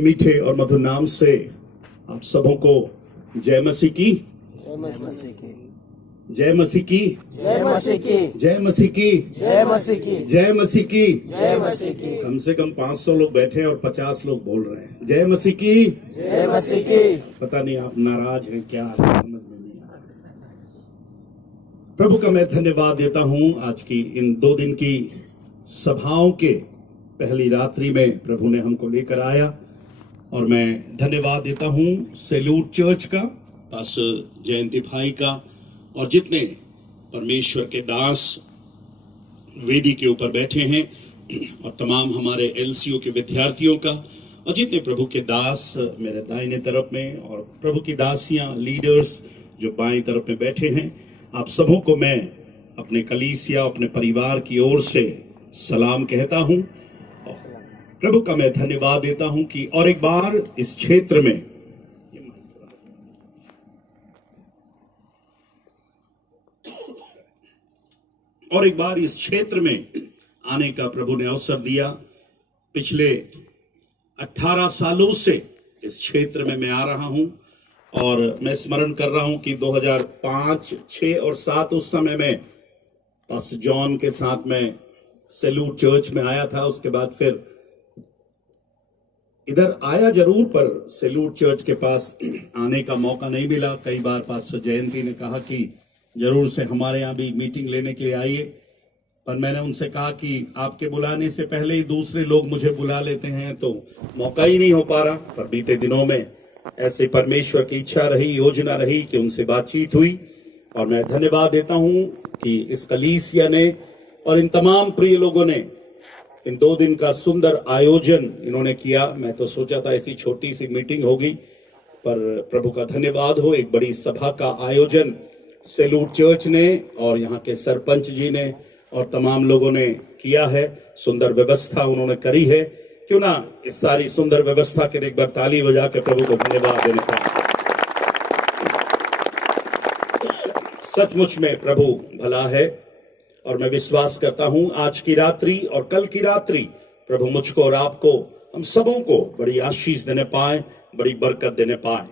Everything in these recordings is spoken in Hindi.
मीठे और मधुर नाम से आप सबों को जय मसीह की, जय मसीह की, जय मसीह की, जय मसीह की, जय मसीह की, जय मसीह की, जय मसीह की। जय मसीह की, कम से कम 500 लोग बैठे हैं और 50 लोग बोल रहे हैं जय मसीह की। जय मसीह की। पता नहीं आप नाराज हैं क्या, समझ में नहीं आ रहा। प्रभु का मैं धन्यवाद देता हूं आज की इन 2 दिन की सभाओं के पहली रात्रि में प्रभु ने हमको लेकर आया, और मैं धन्यवाद देता हूं सैल्यूट चर्च का, पास्टर जयंती भाई का, और जितने परमेश्वर के दास वेदी के ऊपर बैठे हैं, और तमाम हमारे एलसीओ के विद्यार्थियों का, और जितने प्रभु के दास मेरे दाहिने तरफ में और प्रभु की दासियां लीडर्स जो बाईं तरफ में बैठे हैं, आप सबों को मैं अपने कलीसिया अपने परिवार की ओर से सलाम कहता हूं। प्रभु का मैं धन्यवाद देता हूं कि और एक बार इस क्षेत्र में आने का प्रभु ने अवसर दिया। पिछले 18 सालों से इस क्षेत्र में मैं आ रहा हूं, और मैं स्मरण कर रहा हूं कि 2005, 6 और 7 उस समय में पास्टर जॉन के साथ में सैल्यूट चर्च में आया था। उसके बाद फिर इधर आया जरूर, पर सैल्यूट चर्च के पास आने का मौका नहीं मिला। कई बार पास्टर जयंती ने कहा कि जरूर से हमारे यहाँ भी मीटिंग लेने के लिए आइए, पर मैंने उनसे कहा कि आपके बुलाने से पहले ही दूसरे लोग मुझे बुला लेते हैं, तो मौका ही नहीं हो पा रहा। पर बीते दिनों में ऐसे परमेश्वर की इच्छा रही, योजना रही कि उनसे बातचीत हुई, और मैं धन्यवाद देता हूं कि इस कलीसिया ने और इन तमाम प्रिय लोगों ने इन 2 दिन का सुंदर आयोजन इन्होंने किया। मैं तो सोचा था ऐसी छोटी सी मीटिंग होगी, पर प्रभु का धन्यवाद हो, एक बड़ी सभा का आयोजन सैल्यूट चर्च ने और यहाँ के सरपंच जी ने और तमाम लोगों ने किया है। सुंदर व्यवस्था उन्होंने करी है। क्यों ना इस सारी सुंदर व्यवस्था के लिए एक बार ताली बजा के प्रभु को धन्यवाद देने का। सचमुच में प्रभु भला है, और मैं विश्वास करता हूं आज की रात्रि और कल की रात्रि प्रभु मुझको और आपको, हम सबों को बड़ी आशीष देने पाए, बड़ी बरकत देने पाए।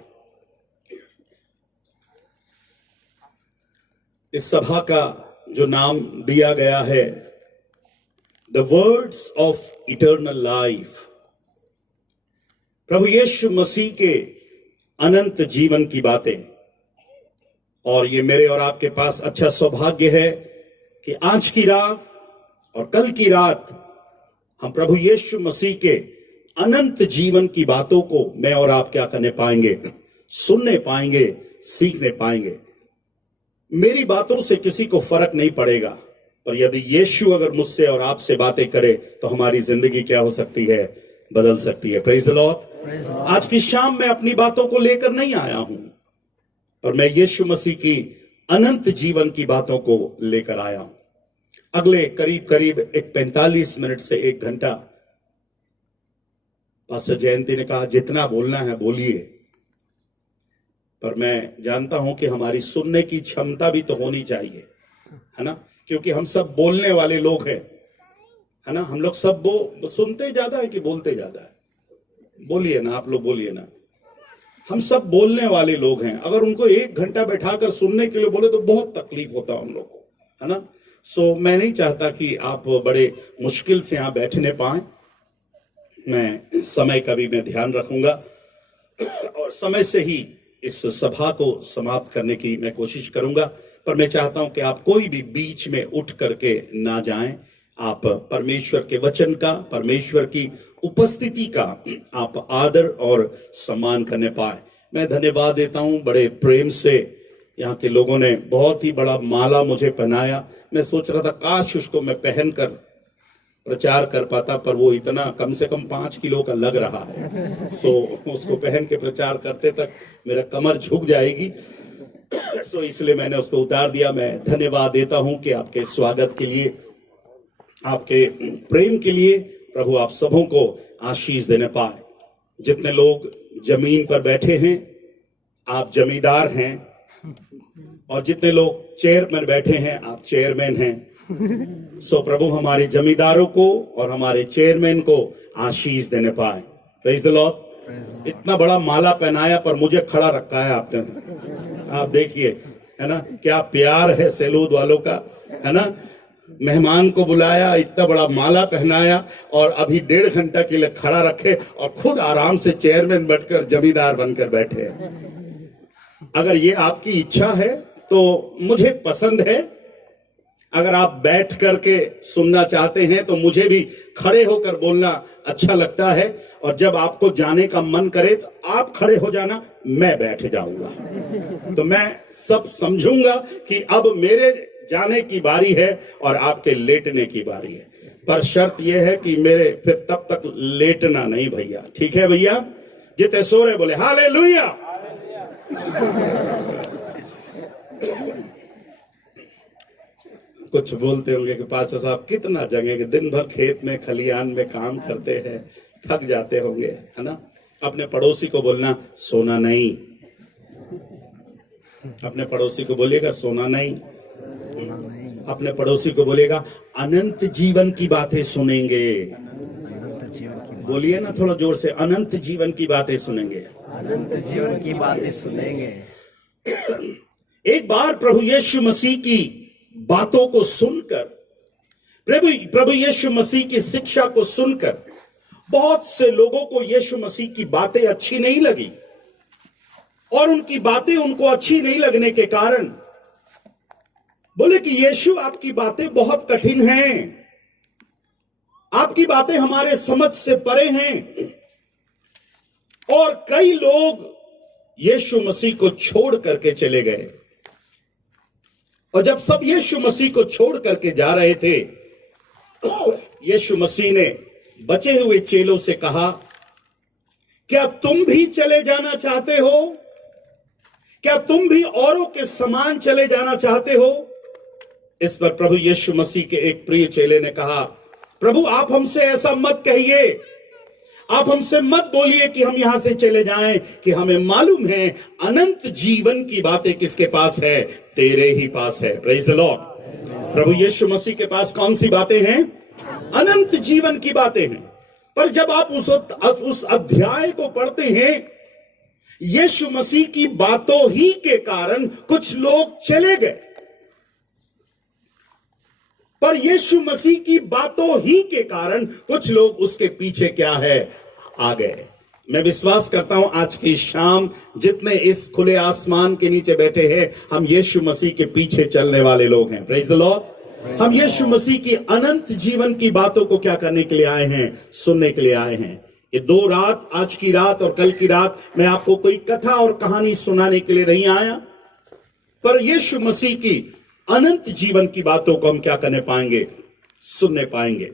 इस सभा का जो नाम दिया गया है the words of eternal life, प्रभु यीशु मसीह के अनंत जीवन की बातें। और ये मेरे और आपके पास अच्छा सौभाग्य है कि आज की रात और कल की रात हम प्रभु यीशु मसीह के अनंत जीवन की बातों को मैं और आप क्या करने पाएंगे, सुनने पाएंगे, सीखने पाएंगे। मेरी बातों से किसी को फर्क नहीं पड़ेगा, पर यदि यीशु अगर मुझसे और आपसे बातें करे तो हमारी जिंदगी क्या हो सकती है, बदल सकती है। Praise the Lord. आज की शाम मैं अपनी बातों को लेकर नहीं आया हूं, पर मैं यीशु मसीह की अनंत जीवन की बातों को लेकर आया हूं। अगले करीब 45 मिनट से 1 घंटा पास्टर जयंती ने कहा जितना बोलना है बोलिए, पर मैं जानता हूं कि हमारी सुनने की क्षमता भी तो होनी चाहिए, है ना, क्योंकि हम सब बोलने वाले लोग हैं, है ना। हम लोग सब सुनते ज्यादा है कि बोलते ज्यादा है? बोलिए ना, आप लोग बोलिए ना। हम सब बोलने वाले लोग हैं। अगर उनको 1 घंटा बैठाकर सुनने के लिए बोले तो बहुत तकलीफ होता हम लोग को, है ना। सो मैं नहीं चाहता कि आप बड़े मुश्किल से यहाँ बैठने पाए। मैं समय का भी मैं ध्यान रखूंगा, और समय से ही इस सभा को समाप्त करने की मैं कोशिश करूंगा। पर मैं चाहता हूं कि आप कोई भी बीच में उठ करके ना जाएं। आप परमेश्वर के वचन का, परमेश्वर की उपस्थिति का आप आदर और सम्मान करने पाए। मैं धन्यवाद देता हूं, बड़े प्रेम से यहाँ के लोगों ने बहुत ही बड़ा माला मुझे पहनाया। मैं सोच रहा था काश उसको मैं पहनकर प्रचार कर पाता, पर वो इतना कम से कम 5 किलो का लग रहा है। सो उसको पहन के प्रचार करते तक मेरा कमर झुक जाएगी, सो इसलिए मैंने उसको उतार दिया। मैं धन्यवाद देता हूं कि आपके स्वागत के लिए, आपके प्रेम के लिए प्रभु आप सबों को आशीष देने पाए। जितने लोग जमीन पर बैठे हैं आप जमींदार हैं, और जितने लोग चेयर पर बैठे हैं आप चेयरमैन हैं। सो प्रभु हमारे जमींदारों को और हमारे चेयरमैन को आशीष देने पाए। Praise the Lord. इतना बड़ा माला पहनाया पर मुझे खड़ा रखा है आपने। आप देखिए, है ना, क्या प्यार है सैलूद वालों का, है ना। मेहमान को बुलाया, इतना बड़ा माला पहनाया और अभी 1.5 घंटा के लिए खड़ा रखे और खुद आराम से चेयरमैन बैठकर जमींदार बनकर बैठे हैं। अगर ये आपकी इच्छा है तो मुझे पसंद है। अगर आप बैठ करके सुनना चाहते हैं तो मुझे भी खड़े होकर बोलना अच्छा लगता है। और जब आपको जाने का मन करे तो आप खड़े हो जाना, मैं बैठ जाऊंगा। तो मैं सब समझूंगा कि अब मेरे जाने की बारी है और आपके लेटने की बारी है। पर शर्त यह है कि मेरे फिर तब तक लेटना नहीं भैया, ठीक है भैया। जितने सो रहे बोले हालेलुया। कुछ बोलते होंगे कि पाचा साहब कितना जगेंगे, दिन भर खेत में खलियान में काम करते हैं, थक जाते होंगे, है ना। अपने पड़ोसी को बोलना सोना नहीं, अपने पड़ोसी को बोलिएगा सोना नहीं। अपने पड़ोसी को बोलिएगा अनंत जीवन की बातें सुनेंगे। बोलिए ना थोड़ा जोर से, अनंत जीवन की बातें सुनेंगे। अनंत जीवन की बातें सुनेंगे। एक बार प्रभु यीशु मसीह की बातों को सुनकर, प्रभु यीशु मसीह की शिक्षा को सुनकर बहुत से लोगों को यीशु मसीह की बातें अच्छी नहीं लगी। और उनकी बातें उनको अच्छी नहीं लगने के कारण बोले कि यीशु आपकी बातें बहुत कठिन हैं, आपकी बातें हमारे समझ से परे हैं। और कई लोग यीशु मसीह को छोड़ करके चले गए। और जब सब यीशु मसीह को छोड़ करके जा रहे थे, यीशु मसीह ने बचे हुए चेलों से कहा, क्या तुम भी चले जाना चाहते हो? क्या तुम भी औरों के समान चले जाना चाहते हो? इस पर प्रभु यीशु मसीह के एक प्रिय चेले ने कहा, प्रभु आप हमसे ऐसा मत कहिए, आप हमसे मत बोलिए कि हम यहां से चले जाएं, कि हमें मालूम है अनंत जीवन की बातें किसके पास है? तेरे ही पास है। Praise the Lord. प्रभु यीशु मसीह के पास कौन सी बातें हैं? अनंत जीवन की बातें हैं। पर जब आप उस अध्याय को पढ़ते हैं, यीशु मसीह की बातों ही के कारण कुछ लोग चले गए, पर यीशु मसीह की बातों ही के कारण कुछ लोग उसके पीछे क्या है? आ गए। मैं विश्वास करता हूं आज की शाम जितने इस खुले आसमान के नीचे बैठे हैं, हम यीशु मसीह के पीछे चलने वाले लोग हैं। Praise the Lord. हम यीशु मसीह की अनंत जीवन की बातों को क्या करने के लिए आए हैं? सुनने के लिए आए हैं। ये 2 रात, आज की रात और कल की रात, मैं आपको कोई कथा और कहानी सुनाने के लिए नहीं आया, पर यीशु मसीह की अनंत जीवन की बातों को हम क्या करने पाएंगे? सुनने पाएंगे।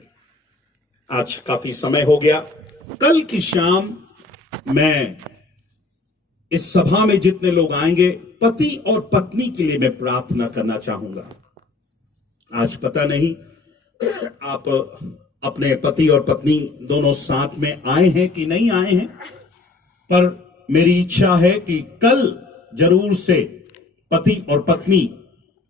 आज काफी समय हो गया। कल की शाम मैं इस सभा में जितने लोग आएंगे, पति और पत्नी के लिए मैं प्रार्थना करना चाहूंगा। आज पता नहीं आप अपने पति और पत्नी दोनों साथ में आए हैं कि नहीं आए हैं, पर मेरी इच्छा है कि कल जरूर से पति और पत्नी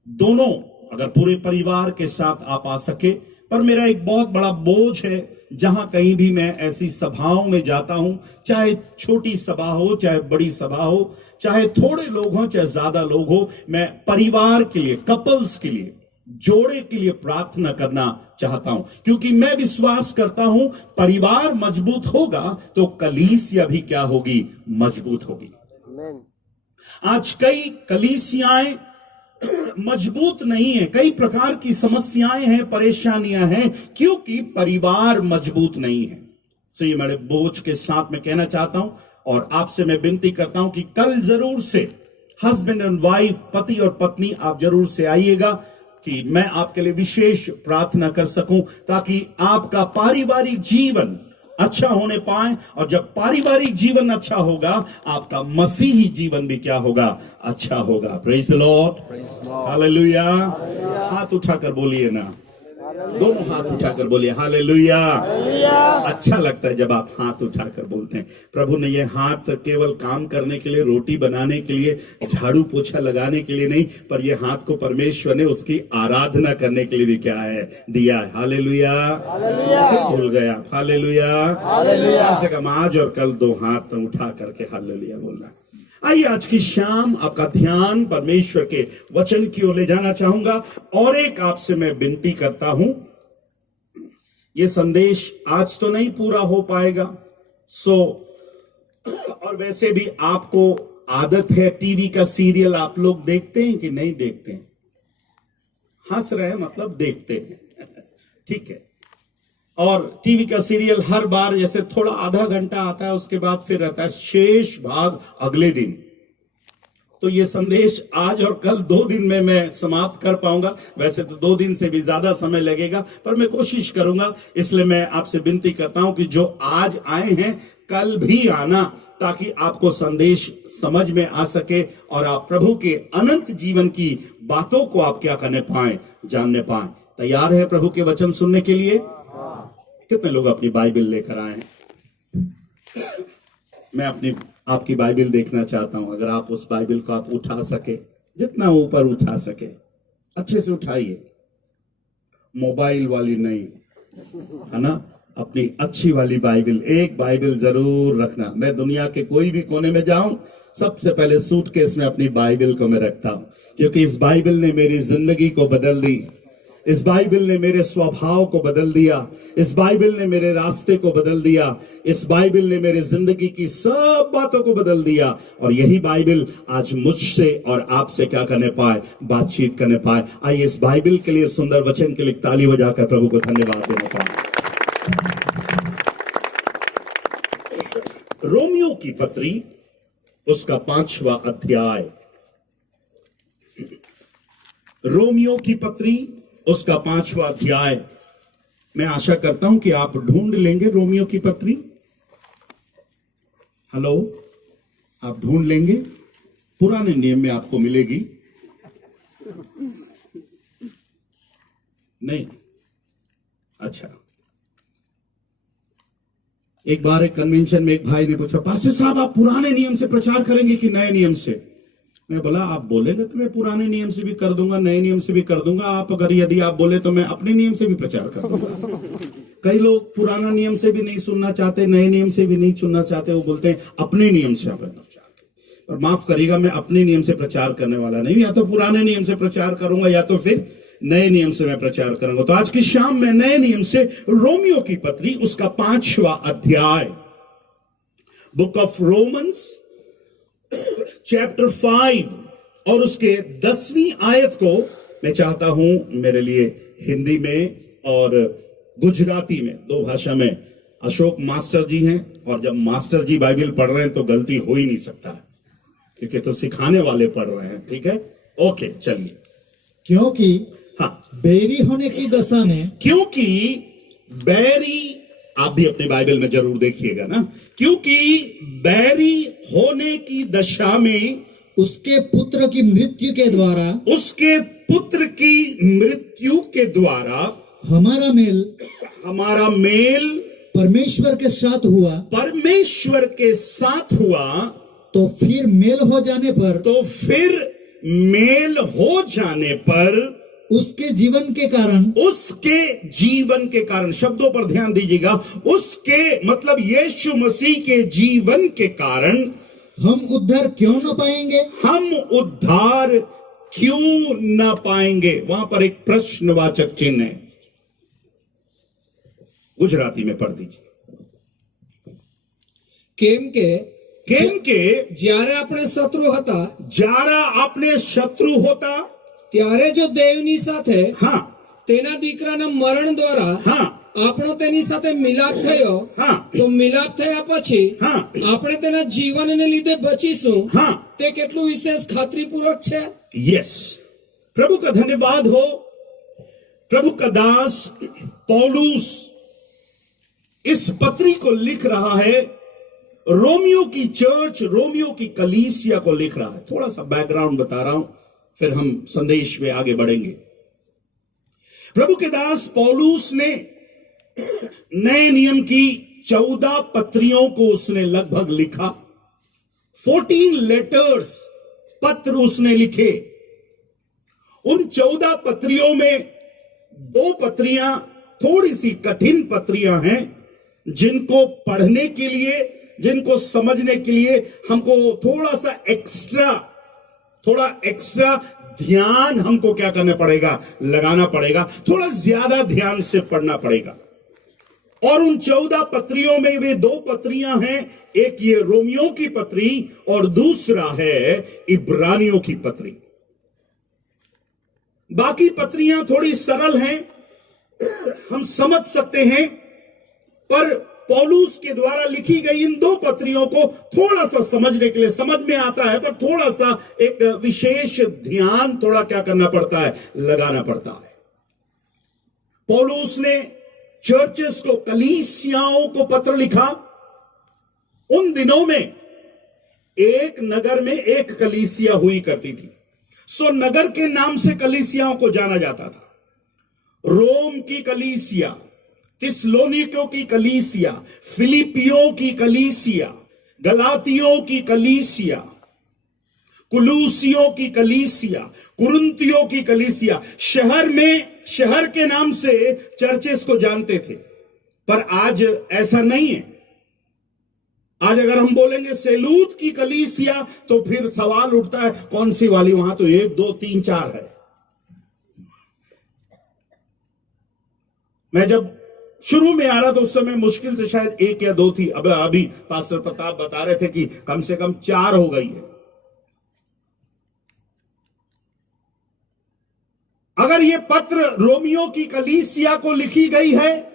दोनों, अगर पूरे परिवार के साथ आप आ सके। पर मेरा एक बहुत बड़ा बोझ है, जहां कहीं भी मैं ऐसी सभाओं में जाता हूं, चाहे छोटी सभा हो, चाहे बड़ी सभा हो, चाहे थोड़े लोग हो, चाहे ज्यादा लोग हो, मैं परिवार के लिए, कपल्स के लिए, जोड़े के लिए प्रार्थना करना चाहता हूं। क्योंकि मैं विश्वास करता हूं परिवार मजबूत होगा तो कलीसिया भी क्या होगी? मजबूत होगी। आज कई कलीसियाएं मजबूत नहीं है, कई प्रकार की समस्याएं हैं, परेशानियां हैं, क्योंकि परिवार मजबूत नहीं है। तो ये बड़े बोझ के साथ मैं कहना चाहता हूं और आपसे मैं विनती करता हूं कि कल जरूर से हस्बैंड एंड वाइफ, पति और पत्नी, आप जरूर से आइएगा कि मैं आपके लिए विशेष प्रार्थना कर सकूं, ताकि आपका पारिवारिक जीवन अच्छा होने पाए। और जब पारिवारिक जीवन अच्छा होगा, आपका मसीही जीवन भी क्या होगा? अच्छा होगा। Praise the Lord. हालेलुया। हाथ उठाकर बोलिए ना, दोनों हाथ उठाकर बोलिए हालेलुया। अच्छा लगता है जब आप हाथ उठाकर बोलते हैं। प्रभु ने ये हाथ केवल काम करने के लिए, रोटी बनाने के लिए, झाड़ू पोछा लगाने के लिए नहीं, पर ये हाथ को परमेश्वर ने उसकी आराधना करने के लिए भी क्या है, दिया है। हालेलुया। भूल गया आप। हालेलुया। कम से कम आज और कल दो हाथ उठा करके हालेलुया बोलना। आइए आज की शाम आपका ध्यान परमेश्वर के वचन की ओर ले जाना चाहूंगा और एक आपसे मैं विनती करता हूं। ये संदेश आज तो नहीं पूरा हो पाएगा, और वैसे भी आपको आदत है, टीवी का सीरियल आप लोग देखते हैं कि नहीं देखते हैं? हंस रहे हैं मतलब देखते हैं। ठीक है। और टीवी का सीरियल हर बार जैसे थोड़ा आधा घंटा आता है, उसके बाद फिर रहता है शेष भाग अगले दिन। तो ये संदेश आज और कल 2 दिन में मैं समाप्त कर पाऊंगा। वैसे तो 2 दिन से भी ज्यादा समय लगेगा, पर मैं कोशिश करूंगा। इसलिए मैं आपसे विनती करता हूं कि जो आज आए हैं कल भी आना, ताकि आपको संदेश समझ में आ सके और आप प्रभु के अनंत जीवन की बातों को आप क्या करने पाए, जानने पाए। तैयार है प्रभु के वचन सुनने के लिए? कितने लोग अपनी बाइबल लेकर आए हैं? मैं आपकी बाइबल देखना चाहता हूं। अगर आप उस बाइबल को आप उठा सके, जितना ऊपर उठा सके अच्छे से उठाइए। मोबाइल वाली नहीं, है ना, अपनी अच्छी वाली बाइबल। एक बाइबल जरूर रखना। मैं दुनिया के कोई भी कोने में जाऊं, सबसे पहले सूटकेस में अपनी बाइबल को मैं रखता हूं, क्योंकि इस बाइबल ने मेरी जिंदगी को बदल दी। इस बाइबल ने मेरे स्वभाव को बदल दिया। इस बाइबल ने मेरे रास्ते को बदल दिया। इस बाइबल ने मेरे जिंदगी की सब बातों को बदल दिया। और यही बाइबल आज मुझसे और आपसे क्या करने पाए, बातचीत करने पाए। आइए इस बाइबल के लिए, सुंदर वचन के लिए ताली बजाकर प्रभु को धन्यवाद देना पाए। रोमियो की पत्री, उसका 5वां अध्याय। रोमियो की पत्री, उसका 5वां अध्याय। मैं आशा करता हूं कि आप ढूंढ लेंगे रोमियो की पत्री। हेलो, आप ढूंढ लेंगे? पुराने नियम में आपको मिलेगी। नहीं? अच्छा। एक बार एक कन्वेंशन में एक भाई ने पूछा, पास्टर साहब आप पुराने नियम से प्रचार करेंगे कि नए नियम से? मैं बोला, आप बोलेंगे तो मैं पुराने नियम से भी कर दूंगा, नए नियम से भी कर दूंगा। आप अगर यदि आप बोले तो मैं अपने नियम से भी प्रचार कर दूंगा। कई लोग पुराना नियम से भी नहीं सुनना चाहते, नए नियम से भी नहीं सुनना चाहते। वो बोलते हैं अपने नियम से प्रचार। पर माफ करिएगा, मैं अपने नियम से प्रचार करने वाला नहीं। या तो पुराने नियम से प्रचार करूंगा या तो फिर नए नियम से मैं प्रचार करूंगा। तो आज की शाम में नए नियम से रोमियो की पत्री, उसका 5वां अध्याय, बुक ऑफ रोमन्स चैप्टर 5 और उसके 10वीं आयत को मैं चाहता हूं मेरे लिए हिंदी में और गुजराती में, 2 भाषा में। अशोक मास्टर जी हैं, और जब मास्टर जी बाइबल पढ़ रहे हैं तो गलती हो ही नहीं सकता, क्योंकि तो सिखाने वाले पढ़ रहे हैं। ठीक है, ओके, चलिए। क्योंकि हाँ, बैरी होने की दशा में, क्योंकि बैरी, आप भी अपने बाइबल में जरूर देखिएगा ना, क्योंकि बैरी होने की दशा में उसके पुत्र की मृत्यु के द्वारा, उसके पुत्र की मृत्यु के द्वारा हमारा मेल परमेश्वर के साथ हुआ। परमेश्वर के साथ हुआ। तो फिर मेल हो जाने पर उसके जीवन के कारण, शब्दों पर ध्यान दीजिएगा, उसके मतलब यीशु मसीह के जीवन के कारण हम उद्धार क्यों न पाएंगे? हम उद्धार क्यों न पाएंगे? वहां पर एक प्रश्नवाचक चिन्ह है। गुजराती में पढ़ दीजिए। કેમ કે જ્યારે આપણે શત્રુ હતા ત્યારે જો દેવની સાથે હા તેના દીકરાના મરણ દ્વારા હા આપણો તેની સાથે મિલાપ થયો, હા તો મિલાપ થયા પછી હા આપણે તેના જીવનને લીધે બચીશું, હા તે કેટલું વિશેષ ખાતરીપૂર્વક છે। यस, प्रभु का धन्यवाद हो। प्रभु का दास पौलुस इस पत्री को लिख रहा है, रोमियो की चर्च, रोमियो की कलीसिया को लिख रहा है। थोड़ा सा बैकग्राउंड बता रहा हूं, फिर हम संदेश में आगे बढ़ेंगे। प्रभु के दास पौलुस ने नए नियम की 14 पत्रियों को उसने लगभग लिखा। 14 लेटर्स, पत्र उसने लिखे। उन 14 पत्रियों में 2 पत्रियां थोड़ी सी कठिन पत्रियां हैं, जिनको पढ़ने के लिए, जिनको समझने के लिए हमको थोड़ा एक्स्ट्रा ध्यान हमको क्या करना पड़ेगा, लगाना पड़ेगा, थोड़ा ज्यादा ध्यान से पढ़ना पड़ेगा। और उन 14 पत्रियों में वे 2 पत्रियां हैं, एक ये रोमियो की पत्री और दूसरा है इब्रानियों की पत्री। बाकी पत्रियां थोड़ी सरल हैं, हम समझ सकते हैं, पर पौलुस के द्वारा लिखी गई इन 2 पत्रियों को थोड़ा सा समझने के लिए, समझ में आता है पर थोड़ा सा एक विशेष ध्यान थोड़ा क्या करना पड़ता है, लगाना पड़ता है। पौलुस ने चर्चेस को, कलीसियाओं को पत्र लिखा। उन दिनों में एक नगर में एक कलीसिया हुई करती थी, सो नगर के नाम से कलीसियाओं को जाना जाता था। रोम की कलीसिया, थिस्सलुनीकियों की कलीसिया, फिलिपियों की कलीसिया, गलातियों की कलीसिया, कुलूसियों की कलीसिया, कुरिन्थियों की कलीसिया, शहर के नाम से चर्चेस को जानते थे। पर आज ऐसा नहीं है। आज अगर हम बोलेंगे सेलूत की कलीसिया तो फिर सवाल उठता है कौन सी वाली, वहां तो 1 2 3 4 है। मैं जब शुरू में आ रहा था उस समय मुश्किल से शायद 1 या 2 थी। अब अभी पास्टर प्रताप बता रहे थे कि कम से कम 4 हो गई है। अगर यह पत्र रोमियो की कलीसिया को लिखी गई है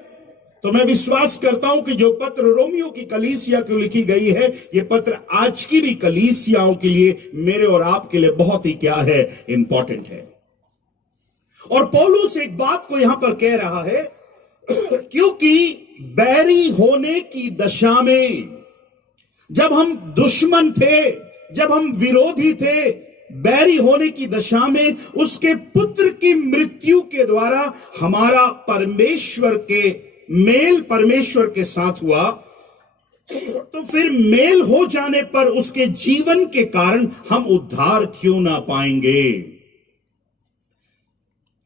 तो मैं विश्वास करता हूं कि जो पत्र रोमियो की कलीसिया को लिखी गई है, यह पत्र आज की भी कलीसियाओं के लिए, मेरे और आपके लिए बहुत ही क्या है, इंपॉर्टेंट है। और पौलुस एक बात को यहां पर कह रहा है, क्योंकि बैरी होने की दशा में, जब हम दुश्मन थे, जब हम विरोधी थे, बैरी होने की दशा में उसके पुत्र की मृत्यु के द्वारा हमारा परमेश्वर के साथ हुआ, तो फिर मेल हो जाने पर उसके जीवन के कारण हम उद्धार क्यों ना पाएंगे।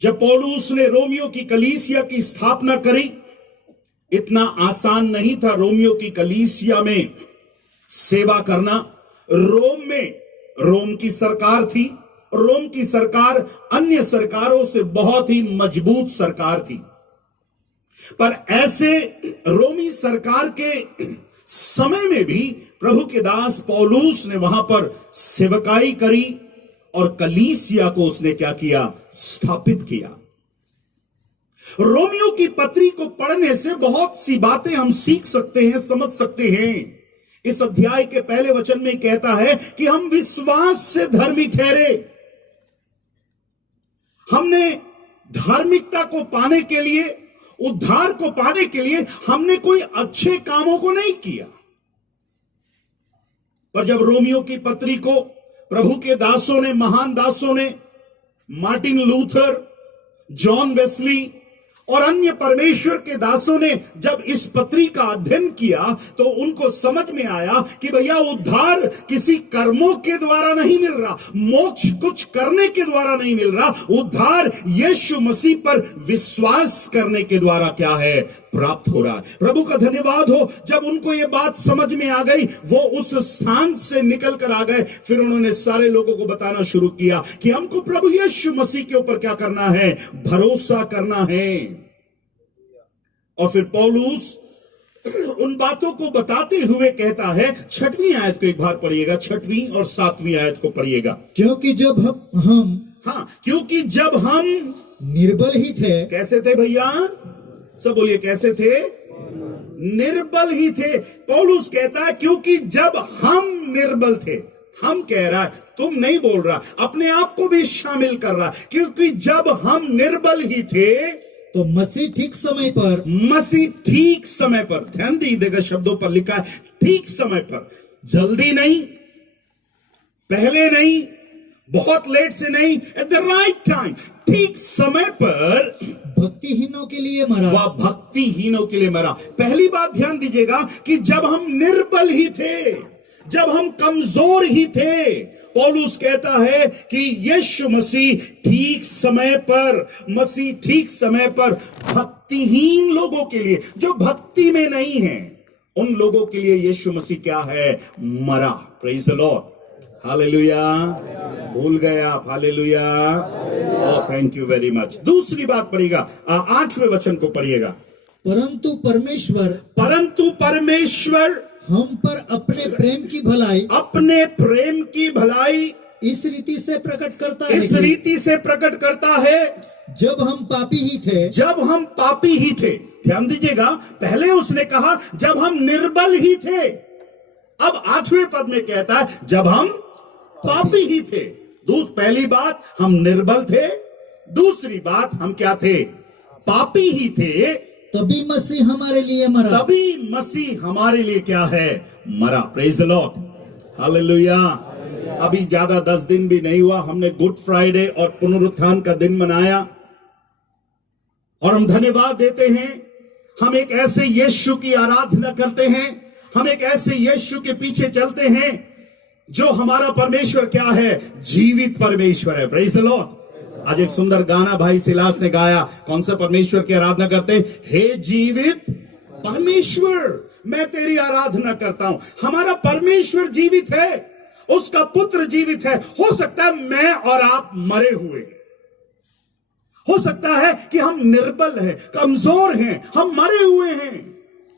जब पौलुस ने रोमियो की कलीसिया की स्थापना करी, इतना आसान नहीं था रोमियो की कलीसिया में सेवा करना। रोम की सरकार थी। रोम की सरकार अन्य सरकारों से बहुत ही मजबूत सरकार थी। पर ऐसे रोमी सरकार के समय में भी प्रभु के दास पौलुस ने वहां पर सेवकाई करी और कलीसिया को उसने क्या किया, स्थापित किया। रोमियो की पत्री को पढ़ने से बहुत सी बातें हम सीख सकते हैं, समझ सकते हैं। इस अध्याय के पहले वचन में कहता है कि हम विश्वास से धर्मी ठहरे। हमने धार्मिकता को पाने के लिए, उद्धार को पाने के लिए हमने कोई अच्छे कामों को नहीं किया। पर जब रोमियो की पत्री को प्रभु के दासों ने, महान दासों ने, मार्टिन लूथर, जॉन वेस्ली और अन्य परमेश्वर के दासों ने जब इस पत्री का अध्ययन किया तो उनको समझ में आया कि भैया उद्धार किसी कर्मों के द्वारा नहीं मिल रहा, मोक्ष कुछ करने के द्वारा नहीं मिल रहा, उद्धार यीशु मसीह पर विश्वास करने के द्वारा क्या है, प्राप्त हो रहा है। प्रभु का धन्यवाद हो, जब उनको यह बात समझ में आ गई, वो उस स्थान से निकल कर आ गए। फिर उन्होंने सारे लोगों को बताना शुरू किया कि हमको प्रभु यीशु मसीह के ऊपर क्या करना है, भरोसा करना है। और फिर पौलुस उन बातों को बताते हुए कहता है, 6वीं आयत को एक बार पढ़िएगा, 6वीं और 7वीं आयत को पढ़िएगा। क्योंकि जब हम निर्बल ही थे। कैसे थे भैया, सब बोलिए कैसे थे, निर्बल ही थे। पौलुस कहता है क्योंकि जब हम निर्बल थे, हम कह रहा है, तुम नहीं बोल रहा, अपने आप को भी शामिल कर रहा, क्योंकि जब हम निर्बल ही थे तो मसीह ठीक समय पर, ध्यान दीजिएगा शब्दों पर लिखा है, ठीक समय पर, जल्दी नहीं, पहले नहीं, बहुत लेट से नहीं, एट द राइट टाइम, ठीक समय पर भक्तिहीनों के लिए मरा। वह भक्तिहीनों के लिए मरा। पहली बात ध्यान दीजिएगा कि जब हम निर्बल ही थे, जब हम कमजोर ही थे, पौलुस कहता है कि यीशु मसीह ठीक समय पर भक्तिहीन लोगों के लिए, जो भक्ति में नहीं है, उन लोगों के लिए यीशु मसीह क्या है? मरा। Praise the Lord, hallelujah. भूल गए आप? Hallelujah. Oh, thank you very much. दूसरी बात पढ़िएगा, 8वें वचन को पढ़िएगा। परंतु परमेश्वर हम पर अपने प्रेम की भलाई इस रीति से प्रकट करता है जब हम पापी ही थे। ध्यान दीजिएगा, पहले उसने कहा जब हम निर्बल ही थे, अब 8वें पद में कहता है जब हम पापी ही थे। पहली बात हम निर्बल थे, दूसरी बात हम क्या थे? पापी ही थे। तभी मसीह हमारे लिए क्या है? मरा। Praise the Lord, hallelujah. अभी ज्यादा 10 दिन भी नहीं हुआ, हमने गुड फ्राइडे और पुनरुत्थान का दिन मनाया और हम धन्यवाद देते हैं। हम एक ऐसे यीशु की आराधना करते हैं, हम एक ऐसे यीशु के पीछे चलते हैं जो हमारा परमेश्वर क्या है? जीवित परमेश्वर है। Praise the Lord. आज एक सुंदर गाना भाई सिलास ने गाया। कौन सा परमेश्वर की आराधना करते हैं? हे जीवित परमेश्वर, मैं तेरी आराधना करता हूं। हमारा परमेश्वर जीवित है, उसका पुत्र जीवित है। हो सकता है मैं और आप मरे हुए, हो सकता है कि हम निर्बल हैं, कमजोर हैं, हम मरे हुए हैं।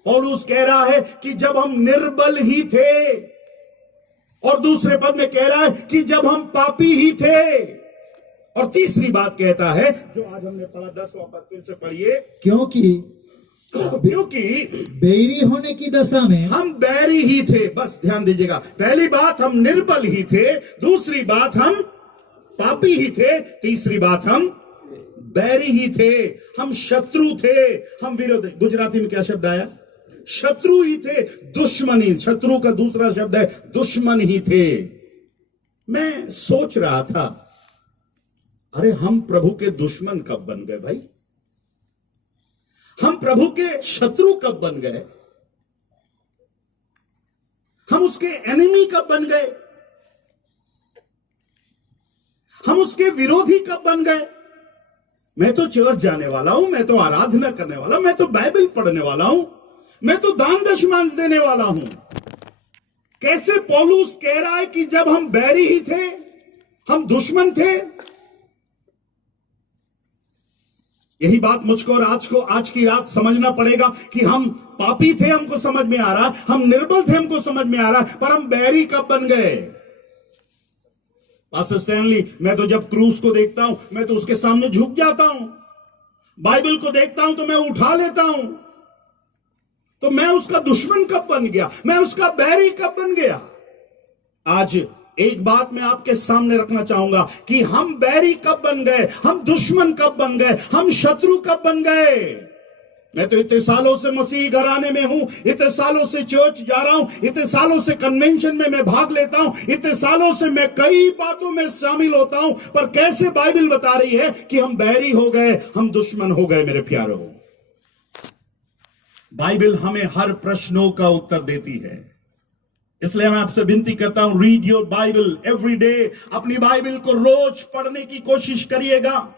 पौलुस कह रहा है कि जब हम निर्बल ही थे, और दूसरे पद में कह रहा है कि जब हम पापी ही थे, और तीसरी बात कहता है जो आज हमने पढ़ा 10वां पद, फिर से पढ़िए। क्योंकि बैरी होने की दशा में हम बैरी ही थे। बस ध्यान दीजिएगा, पहली बात हम निर्बल ही थे, दूसरी बात हम पापी ही थे, तीसरी बात हम बैरी ही थे, हम शत्रु थे, हम विरोधी। गुजराती में क्या शब्द आया? शत्रु ही थे, दुश्मन ही। शत्रु का दूसरा शब्द है दुश्मन ही थे। मैं सोच रहा था, अरे हम प्रभु के दुश्मन कब बन गए भाई? हम प्रभु के शत्रु कब बन गए? हम उसके एनिमी कब बन गए? हम उसके विरोधी कब बन गए? मैं तो चर्च जाने वाला हूं, मैं तो आराधना करने वाला हूं, मैं तो बाइबल पढ़ने वाला हूं, मैं तो दान दशमांश देने वाला हूं। कैसे पौलुस कह रहा है कि जब हम बैरी ही थे, हम दुश्मन थे? यही बात मुझको और आज की रात समझना पड़ेगा कि हम पापी थे, हमको समझ में आ रहा है, हम निर्बल थे, हमको समझ में आ रहा है, पर हम बैरी कब बन गए? पास्टर स्टैनली, मैं तो जब क्रूस को देखता हूं, मैं तो उसके सामने झुक जाता हूं। बाइबल को देखता हूं तो मैं उठा लेता हूं। तो मैं उसका दुश्मन कब बन गया? मैं उसका बैरी कब बन गया? आज एक बात मैं आपके सामने रखना चाहूंगा कि हम बैरी कब बन गए, हम दुश्मन कब बन गए, हम शत्रु कब बन गए। मैं तो इतने सालों से मसीही घराने में हूं, इतने सालों से चर्च जा रहा हूं, इतने सालों से कन्वेंशन में मैं भाग लेता हूं, इतने सालों से मैं कई बातों में शामिल होता हूं, पर कैसे बाइबल बता रही है कि हम बैरी हो गए, हम दुश्मन हो गए। मेरे प्यारों, बाइबल हमें हर प्रश्नों का उत्तर देती है। इसलिए मैं आपसे विनती करता हूं, read your Bible every day. अपनी बाइबल को रोज पढ़ने की कोशिश करिएगा।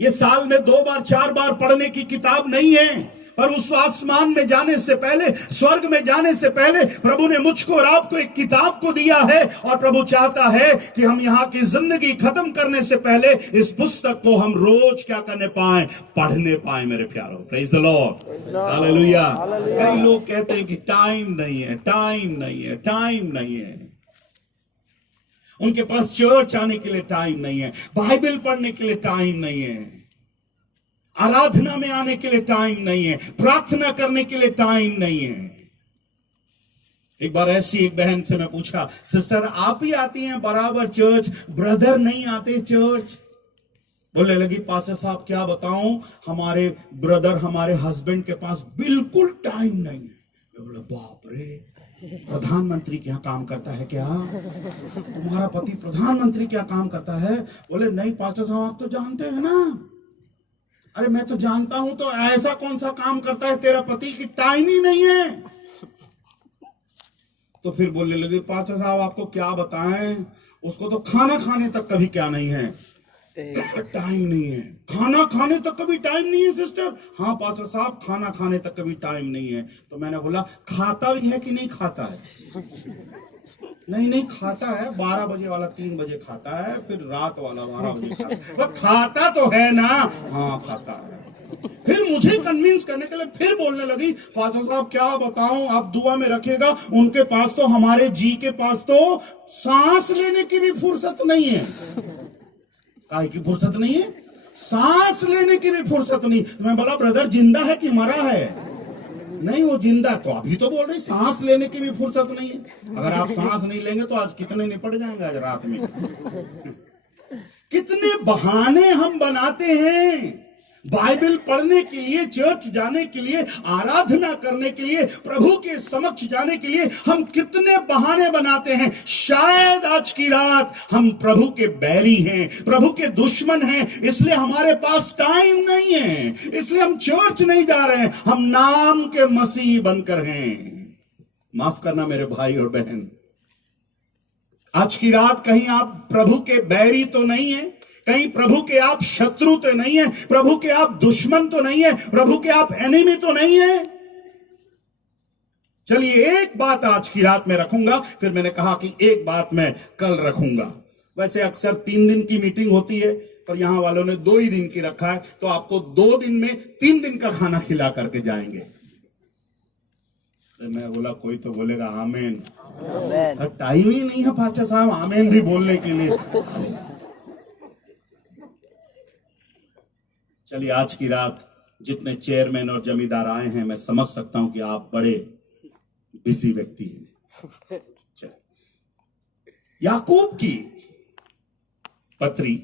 ये साल में 2 बार 4 बार पढ़ने की किताब नहीं है, पर उस आसमान में जाने से पहले, स्वर्ग में जाने से पहले प्रभु ने मुझको और आपको एक किताब को दिया है, और प्रभु चाहता है कि हम यहाँ की जिंदगी खत्म करने से पहले इस पुस्तक को हम रोज क्या करने पाए? पढ़ने पाए। मेरे प्यारों, प्रेज द लॉर्ड, हालेलुया। कई लोग कहते हैं कि टाइम नहीं है, टाइम नहीं है, टाइम नहीं है। उनके पास चर्च आने के लिए टाइम नहीं है, बाइबल पढ़ने के लिए टाइम नहीं है, आराधना में आने के लिए टाइम नहीं है, प्रार्थना करने के लिए टाइम नहीं है। एक बार ऐसी एक बहन से मैं पूछा, सिस्टर आप ही आती हैं बराबर चर्च, ब्रदर नहीं आते चर्च? बोलने लगी, पास्टर साहब क्या बताऊं, हमारे ब्रदर, हमारे हस्बैंड के पास बिल्कुल टाइम नहीं है। मैं बोला, बाप रे, प्रधानमंत्री क्या काम करता है क्या? तुम्हारा पति प्रधानमंत्री क्या काम करता है? बोले नहीं पास्टर साहब, आप तो जानते हैं ना, अरे मैं तो जानता हूं, तो ऐसा कौन सा काम करता है तेरा पति कि टाइम ही नहीं है। तो फिर बोलने लगे, पास्टर साहब आपको क्या बताएं, उसको तो खाना खाने तक कभी क्या नहीं है, टाइम नहीं है। खाना खाने तक कभी टाइम नहीं है सिस्टर? हाँ पास्टर साहब, खाना खाने तक कभी टाइम नहीं है। तो मैंने बोला, खाता भी है कि नहीं खाता है? नहीं खाता है, 12 बजे वाला 3 बजे खाता है, फिर रात वाला 12 बजे खाता है। वो खाता तो है ना? हाँ खाता है। फिर मुझे कन्विंस करने के लिए फिर बोलने लगी, पास्टर साहब क्या बताऊं, आप दुआ में रखेगा, उनके पास तो, हमारे जी के पास तो सांस लेने की भी फुर्सत नहीं है। काहे की फुर्सत नहीं है? सांस लेने की भी फुर्सत नहीं। मैं बोला, ब्रदर जिंदा है कि मरा है? नहीं वो जिंदा। तो अभी तो बोल रही सांस लेने की भी फुर्सत नहीं है। अगर आप सांस नहीं लेंगे तो आज कितने निपट जाएंगे आज रात में। कितने बहाने हम बनाते हैं बाइबल पढ़ने के लिए, चर्च जाने के लिए, आराधना करने के लिए, प्रभु के समक्ष जाने के लिए हम कितने बहाने बनाते हैं। शायद आज की रात हम प्रभु के बैरी हैं, प्रभु के दुश्मन हैं, इसलिए हमारे पास टाइम नहीं है, इसलिए हम चर्च नहीं जा रहे हैं, हम नाम के मसीह बनकर हैं। माफ करना मेरे भाई और बहन, आज की रात कहीं आप प्रभु के बैरी तो नहीं है, कहीं प्रभु के आप शत्रु तो नहीं है, प्रभु के आप दुश्मन तो नहीं है, प्रभु के आप एनिमी तो नहीं है। चलिए एक बात आज की रात में रखूंगा, फिर मैंने कहा कि एक बात मैं कल रखूंगा। वैसे अक्सर 3 दिन की मीटिंग होती है, पर यहां वालों ने 2 ही दिन की रखा है, तो आपको 2 दिन में 3 दिन का खाना खिला करके जाएंगे। मैं बोला, कोई तो बोलेगा आमीन। टाइम ही नहीं है पास्टर साहब आमीन भी बोलने के लिए। चलिए आज की रात जितने चेयरमैन और जमींदार आए हैं, मैं समझ सकता हूं कि आप बड़े बिजी व्यक्ति हैं। याकूब की पत्री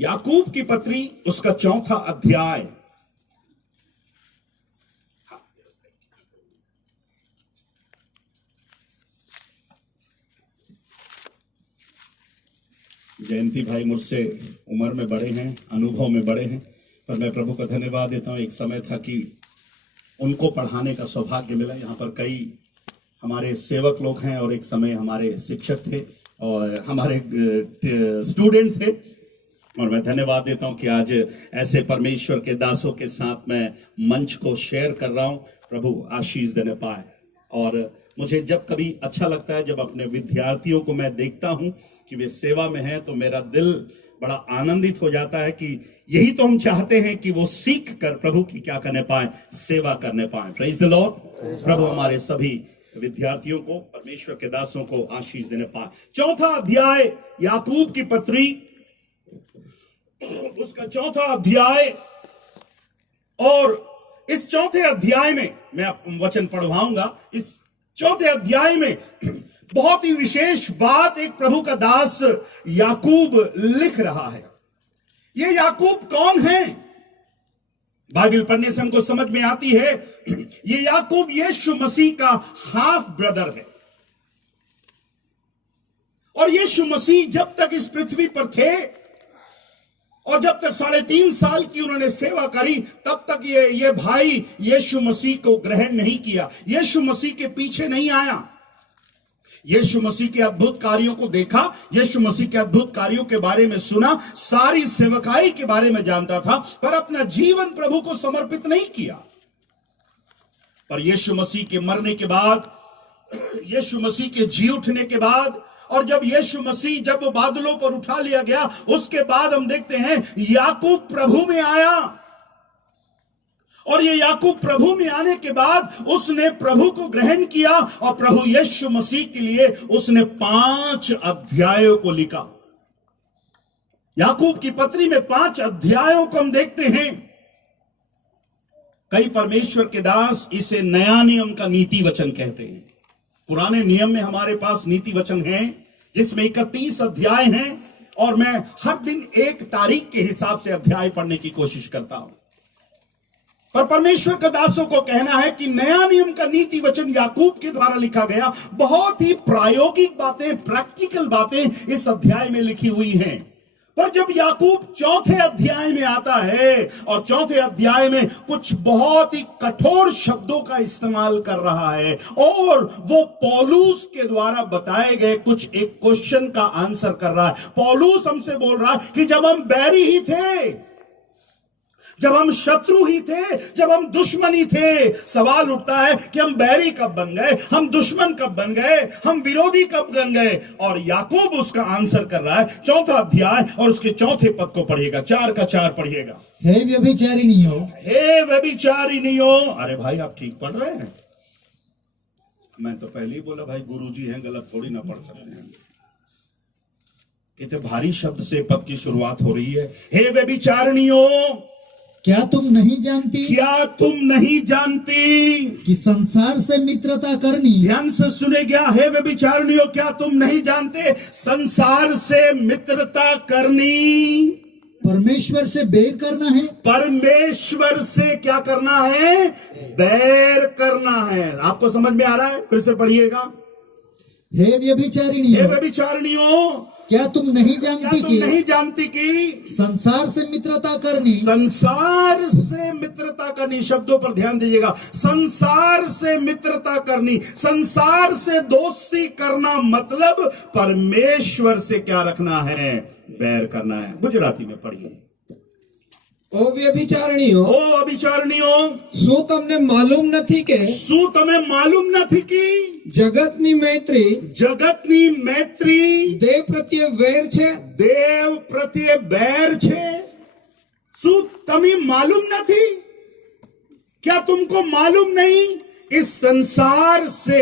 याकूब की पत्री उसका 4था अध्याय। जयंती भाई मुझसे उम्र में बड़े हैं, अनुभव में बड़े हैं, पर मैं प्रभु का धन्यवाद देता हूं। एक समय था कि उनको पढ़ाने का सौभाग्य मिला। यहाँ पर कई हमारे सेवक लोग हैं और एक समय हमारे शिक्षक थे और हमारे स्टूडेंट थे, और मैं धन्यवाद देता हूं कि आज ऐसे परमेश्वर के दासों के साथ मैं मंच को शेयर कर रहा हूं। प्रभु आशीष देने पाए। और मुझे जब कभी अच्छा लगता है जब अपने विद्यार्थियों को मैं देखता हूं कि वे सेवा में हैं, तो मेरा दिल बड़ा आनंदित हो जाता है कि यही तो हम चाहते हैं कि वो सीख कर प्रभु की क्या करने पाए, सेवा करने पाए। Praise the Lord. प्रभु हमारे सभी विद्यार्थियों को, परमेश्वर के दासों को आशीष देने पाए। 4था अध्याय याकूब की पत्री, उसका 4था अध्याय, और इस 4थे अध्याय में मैं वचन पढ़वाऊंगा। इस 4थे अध्याय में बहुत ही विशेष बात एक प्रभु का दास याकूब लिख रहा है। ये याकूब कौन है? बाइबल पढ़ने से हमको समझ में आती है, ये याकूब यीशु मसीह का हाफ ब्रदर है। और यीशु मसीह जब तक इस पृथ्वी पर थे और जब तक 3.5 साल की उन्होंने सेवा करी, तब तक ये भाई यीशु मसीह को ग्रहण नहीं किया, यीशु मसीह के पीछे नहीं आया। यीशु मसीह के अद्भुत कार्यों को देखा, यीशु मसीह के अद्भुत कार्यों के बारे में सुना, सारी सेवकाई के बारे में जानता था, पर अपना जीवन प्रभु को समर्पित नहीं किया। पर यीशु मसीह के मरने के बाद, यीशु मसीह के जी उठने के बाद, और जब यीशु मसीह जब बादलों पर उठा लिया गया, उसके बाद हम देखते हैं याकूब प्रभु में आया। और ये याकूब प्रभु में आने के बाद उसने प्रभु को ग्रहण किया और प्रभु यीशु मसीह के लिए उसने 5 अध्यायों को लिखा। याकूब की पत्री में 5 अध्यायों को हम देखते हैं। कई परमेश्वर के दास इसे नया नियम का नीति वचन कहते हैं। पुराने नियम में हमारे पास नीति वचन है जिसमें 31 अध्याय हैं, और मैं हर दिन एक तारीख के हिसाब से अध्याय पढ़ने की कोशिश करता हूं। पर परमेश्वर के दासों को कहना है कि नया नियम का नीति वचन याकूब के द्वारा लिखा गया बहुत ही प्रायोगिक बातें, प्रैक्टिकल बातें इस अध्याय में लिखी हुई हैं। पर जब याकूब चौथे अध्याय में आता है और चौथे अध्याय में कुछ बहुत ही कठोर शब्दों का इस्तेमाल कर रहा है और वो पौलुस के द्वारा बताए गए कुछ एक क्वेश्चन का आंसर कर रहा है। पौलुस हमसे बोल रहा है कि जब हम बैरी ही थे, जब हम शत्रु ही थे, जब हम दुश्मन ही थे, सवाल उठता है कि हम बैरी कब बन गए, हम दुश्मन कब बन गए, हम विरोधी कब बन गए। और याकूब उसका आंसर कर रहा है। चौथा अध्याय और उसके चौथे पद को पढ़िएगा, 4 का 4 पढ़िएगा। हे व्यभिचारिणियों, हे व्यभिचारिणियों। अरे भाई आप ठीक पढ़ रहे हैं? मैं तो पहले ही बोला भाई गुरुजी हैं, गलत थोड़ी ना पढ़ सकते हैं। कितने भारी शब्द से पद की शुरुआत हो रही है। हे व्यभिचारिणियों, क्या तुम नहीं जानती क्या तुम नहीं जानती कि संसार से मित्रता करनी ध्यान से सुने क्या। हे व्यभिचारिणियों, क्या तुम नहीं जानते संसार से मित्रता करनी परमेश्वर से बैर करना है? परमेश्वर से क्या करना है? बैर करना है। आपको समझ में आ रहा है? फिर से पढ़िएगा। हे हे व्यभिचारिणियों, व्यभिचारिणियों, क्या तुम नहीं क्या जानती तुम नहीं जानती कि संसार से मित्रता करनी संसार से मित्रता करनी। शब्दों पर ध्यान दीजिएगा। संसार से मित्रता करनी, संसार से दोस्ती करना मतलब परमेश्वर से क्या रखना है? बैर करना है। गुजराती में पढ़िए। ओ વ્યભિચારણીઓ, ओ अभिचारणियों, શું તમને માલુમ નથી કે शू तमे मालूम નથી कि જગતની મૈત્રી जगतनी मैत्री દેવ પ્રત્યે વેર છે? देव प्रत्ये बैर छे। शू तमे मालूम नहीं? क्या तुमको मालूम नहीं? इस संसार से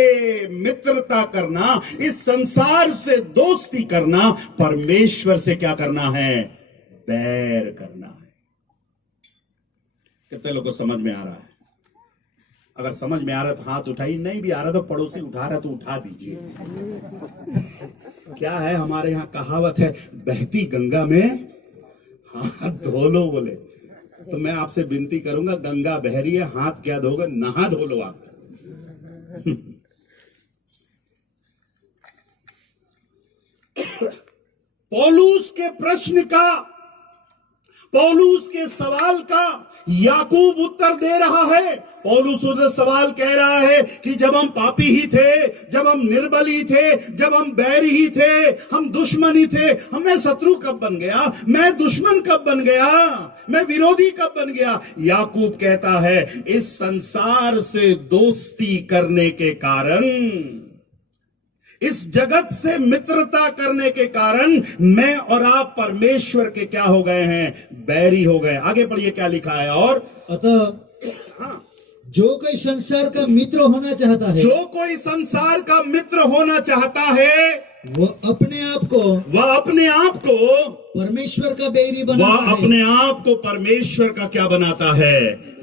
मित्रता करना, इस संसार से दोस्ती करना, परमेश्वर से क्या करना है? बैर करना है। कितने लोगों को समझ में आ रहा है? अगर समझ में आ रहा है तो हाथ उठाइए, नहीं भी आ रहा तो पड़ोसी उठा रहा तो उठा दीजिए। क्या है हमारे यहाँ कहावत है, बहती गंगा में हाथ धो लो बोले। तो मैं आपसे विनती करूंगा, गंगा बह रही है, हाथ क्या धोगे? नहा धो लो आप। पौलुस के प्रश्न का, पौलुस के सवाल का याकूब उत्तर दे रहा है। पौलुस उसे सवाल कह रहा है कि जब हम पापी ही थे, जब हम निर्बल ही थे, जब हम बैरी ही थे, हम दुश्मन ही थे, हमें शत्रु कब बन गया? मैं दुश्मन कब बन गया? मैं विरोधी कब बन गया? याकूब कहता है इस संसार से दोस्ती करने के कारण, इस जगत से मित्रता करने के कारण मैं और आप परमेश्वर के क्या हो गए हैं? बैरी हो गए। आगे पढ़िए क्या लिखा है। और अतः जो कोई संसार का मित्र होना चाहता है, जो कोई संसार का मित्र होना चाहता है, वह अपने आप को परमेश्वर का बैरी बनाता वह है। अपने आप को परमेश्वर का क्या बनाता है?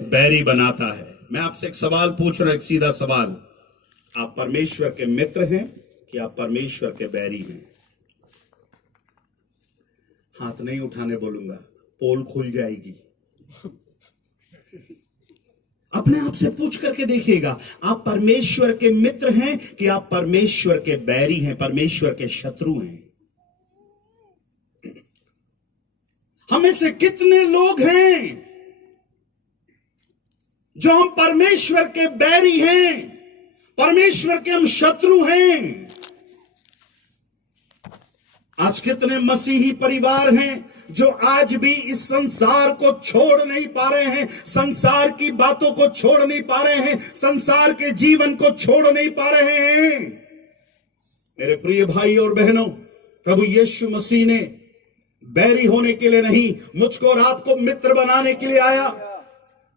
बैरी बनाता है। मैं आपसे एक सवाल पूछ रहा हूं, एक सीधा सवाल। आप परमेश्वर के मित्र हैं कि आप परमेश्वर के बैरी हैं? हाथ नहीं उठाने बोलूंगा, पोल खुल जाएगी। अपने आप से पूछ करके देखिएगा, आप परमेश्वर के मित्र हैं कि आप परमेश्वर के बैरी हैं, परमेश्वर के शत्रु हैं? हमें से कितने लोग हैं जो हम परमेश्वर के बैरी हैं, परमेश्वर के हम शत्रु हैं? आज कितने मसीही परिवार हैं जो आज भी इस संसार को छोड़ नहीं पा रहे हैं, संसार की बातों को छोड़ नहीं पा रहे हैं, संसार के जीवन को छोड़ नहीं पा रहे हैं। मेरे प्रिय भाई और बहनों, प्रभु यीशु मसीह ने बैरी होने के लिए नहीं, मुझको और आपको मित्र बनाने के लिए आया,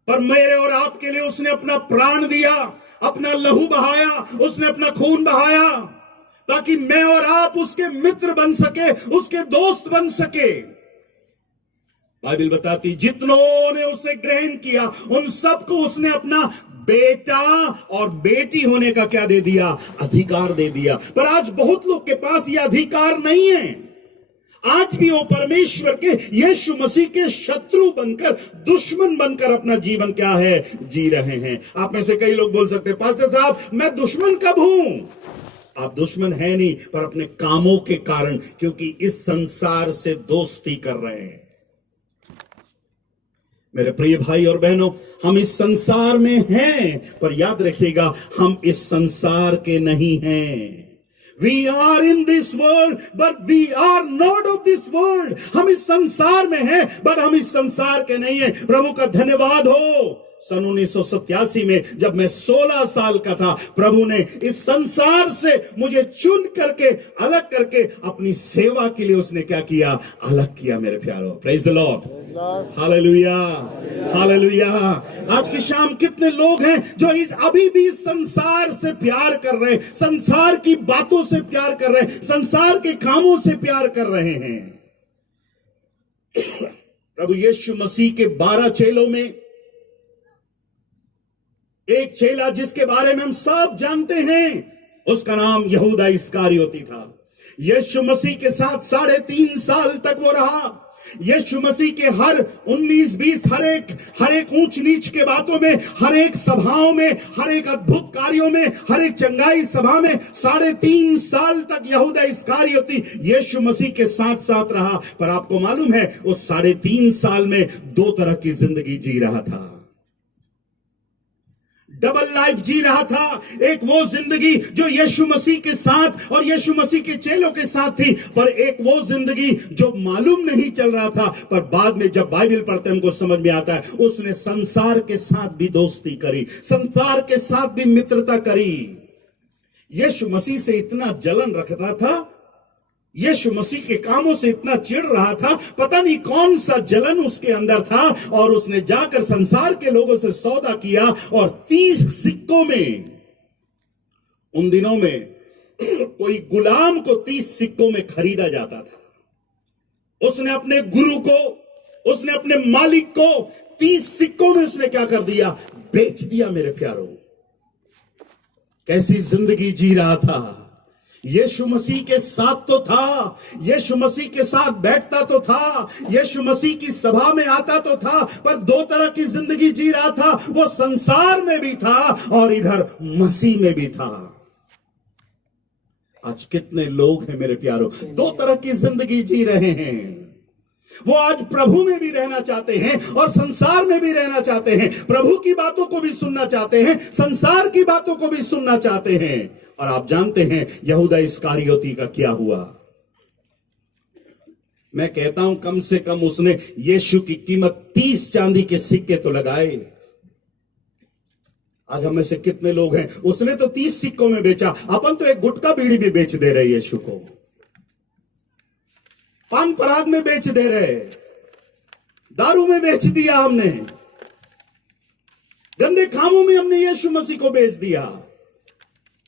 पर मेरे और आपके लिए उसने अपना प्राण दिया, अपना लहू बहाया, उसने अपना खून बहाया, ताकि मैं और आप उसके मित्र बन सके, उसके दोस्त बन सके। बाइबल बताती जितनों ने उसे ग्रहण किया उन सबको उसने अपना बेटा और बेटी होने का क्या दे दिया? अधिकार दे दिया। पर आज बहुत लोग के पास यह अधिकार नहीं है। आज भी वो परमेश्वर के यीशु मसीह के शत्रु बनकर, दुश्मन बनकर अपना जीवन क्या है, जी रहे हैं। आप में से कई लोग बोल सकते हैं, पास्टर साहब मैं दुश्मन कब हूं? आप दुश्मन है नहीं, पर अपने कामों के कारण, क्योंकि इस संसार से दोस्ती कर रहे हैं। मेरे प्रिय भाई और बहनों, हम इस संसार में हैं, पर याद रखिएगा हम इस संसार के नहीं हैं। We are in this world, but we are not of this world. हम इस संसार में हैं, but हम इस संसार के नहीं हैं। प्रभु का धन्यवाद हो। सन 1987 में जब मैं 16 साल का था, प्रभु ने इस संसार से मुझे चुन करके, अलग करके अपनी सेवा के लिए उसने क्या किया, अलग किया। मेरे प्यारों, praise the Lord, hallelujah, hallelujah. आज की शाम कितने लोग हैं जो अभी भी इस संसार से प्यार कर रहे हैं, संसार की बातों से प्यार कर रहे हैं, संसार के कामों से प्यार कर रहे हैं। प्रभु यीशु मसीह के 12 चेलों में एक चेला जिसके बारे में हम सब जानते हैं, उसका नाम यहूदा इस्करियोती था। यीशु मसीह के साथ 3.5 साल तक वो रहा। यीशु मसीह के हर 19-20 हर एक ऊंच नीच के बातों में, हर एक सभाओं में, हर एक अद्भुत कार्यों में, हर एक चंगाई सभा में 3.5 साल तक यहूदा इस्करियोती यीशु मसीह के साथ साथ रहा। पर आपको मालूम है, उस 3.5 साल में 2 तरह की जिंदगी जी रहा था, डबल लाइफ जी रहा था। एक वो जिंदगी जो यीशु मसीह के साथ और यीशु मसीह के चेलों के साथ थी, पर एक वो जिंदगी जो मालूम नहीं चल रहा था, पर बाद में जब बाइबल पढ़ते हमको समझ में आता है, उसने संसार के साथ भी दोस्ती करी, संसार के साथ भी मित्रता करी। यीशु मसीह से इतना जलन रखता था, यीशु मसीह के कामों से इतना चिढ़ रहा था, पता नहीं कौन सा जलन उसके अंदर था, और उसने जाकर संसार के लोगों से सौदा किया, और 30 सिक्कों में, उन दिनों में कोई गुलाम को 30 सिक्कों में खरीदा जाता था। उसने अपने गुरु को, उसने अपने मालिक को 30 सिक्कों में उसने क्या कर दिया, बेच दिया। मेरे प्यारों, कैसी जिंदगी जी रहा था। यीशु मसीह के साथ तो था, यीशु मसीह के साथ बैठता तो था, यीशु मसीह की सभा में आता तो था, पर 2 तरह की जिंदगी जी रहा था। वो संसार में भी था और इधर मसीह में भी था। आज कितने लोग हैं मेरे प्यारों, 2 तरह की जिंदगी जी रहे हैं। वो आज प्रभु में भी रहना चाहते हैं और संसार में भी रहना चाहते हैं, प्रभु की बातों को भी सुनना चाहते हैं, संसार की बातों को भी सुनना चाहते हैं। और आप जानते हैं यहूदा इस्करियोती का क्या हुआ। मैं कहता हूं कम से कम उसने यीशु की कीमत 30 चांदी के सिक्के तो लगाए। आज हम में से कितने लोग हैं, उसने तो 30 सिक्कों में बेचा, अपन तो एक गुटखा बीड़ी में बेच दे रहे यीशु को, पान पराग में बेच दे रहे, दारू में बेच दिया हमने, गंदे कामों में हमने यीशु मसीह को बेच दिया।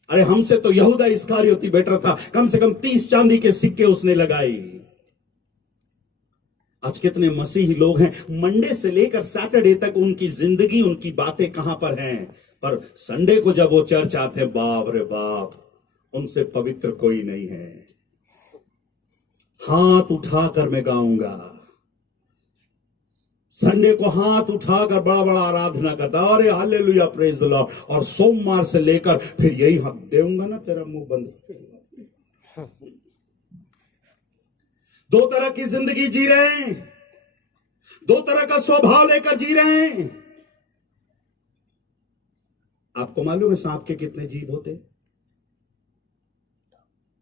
अरे हमसे तो यहूदा इस्करियोती बेटर था, कम से कम 30 चांदी के सिक्के उसने लगाई। आज कितने मसीही लोग हैं, मंडे से लेकर सैटरडे तक उनकी जिंदगी, उनकी बातें कहां पर हैं, पर संडे को जब वो चर्च आते हैं, बाप रे बाप, उनसे पवित्र कोई नहीं है। हाथ उठाकर मैं गाऊंगा, संडे को हाथ उठाकर बड़ा बड़ा आराधना करता, अरे हालेलुया प्रेज द लॉर्ड, और सोमवार से लेकर फिर यही हक देऊंगा ना तेरा मुंह बंद। 2 तरह की जिंदगी जी रहे हैं, 2 तरह का स्वभाव लेकर जी रहे हैं। आपको मालूम है सांप के कितने जीभ होते?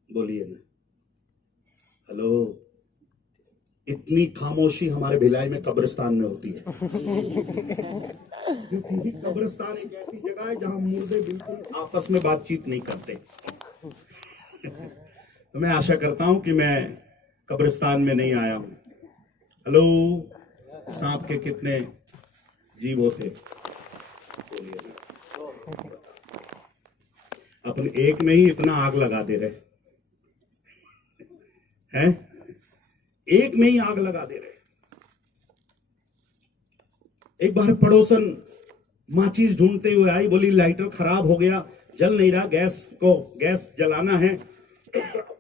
बोलिए ना, हेलो। इतनी खामोशी हमारे भिलाई में कब्रिस्तान में होती है, क्योंकि कब्रिस्तान एक ऐसी जगह है जहां मुर्दे बिल्कुल आपस में बातचीत नहीं करते। तो मैं आशा करता हूं कि मैं कब्रिस्तान में नहीं आया हूं। हेलो, सांप के कितने जीव होते? अपन एक में ही इतना आग लगा दे रहे हैं, एक में ही आग लगा दे रहे। एक बार पड़ोसन माचिस ढूंढते हुए आई, बोली लाइटर खराब हो गया, जल नहीं रहा, गैस जलाना है।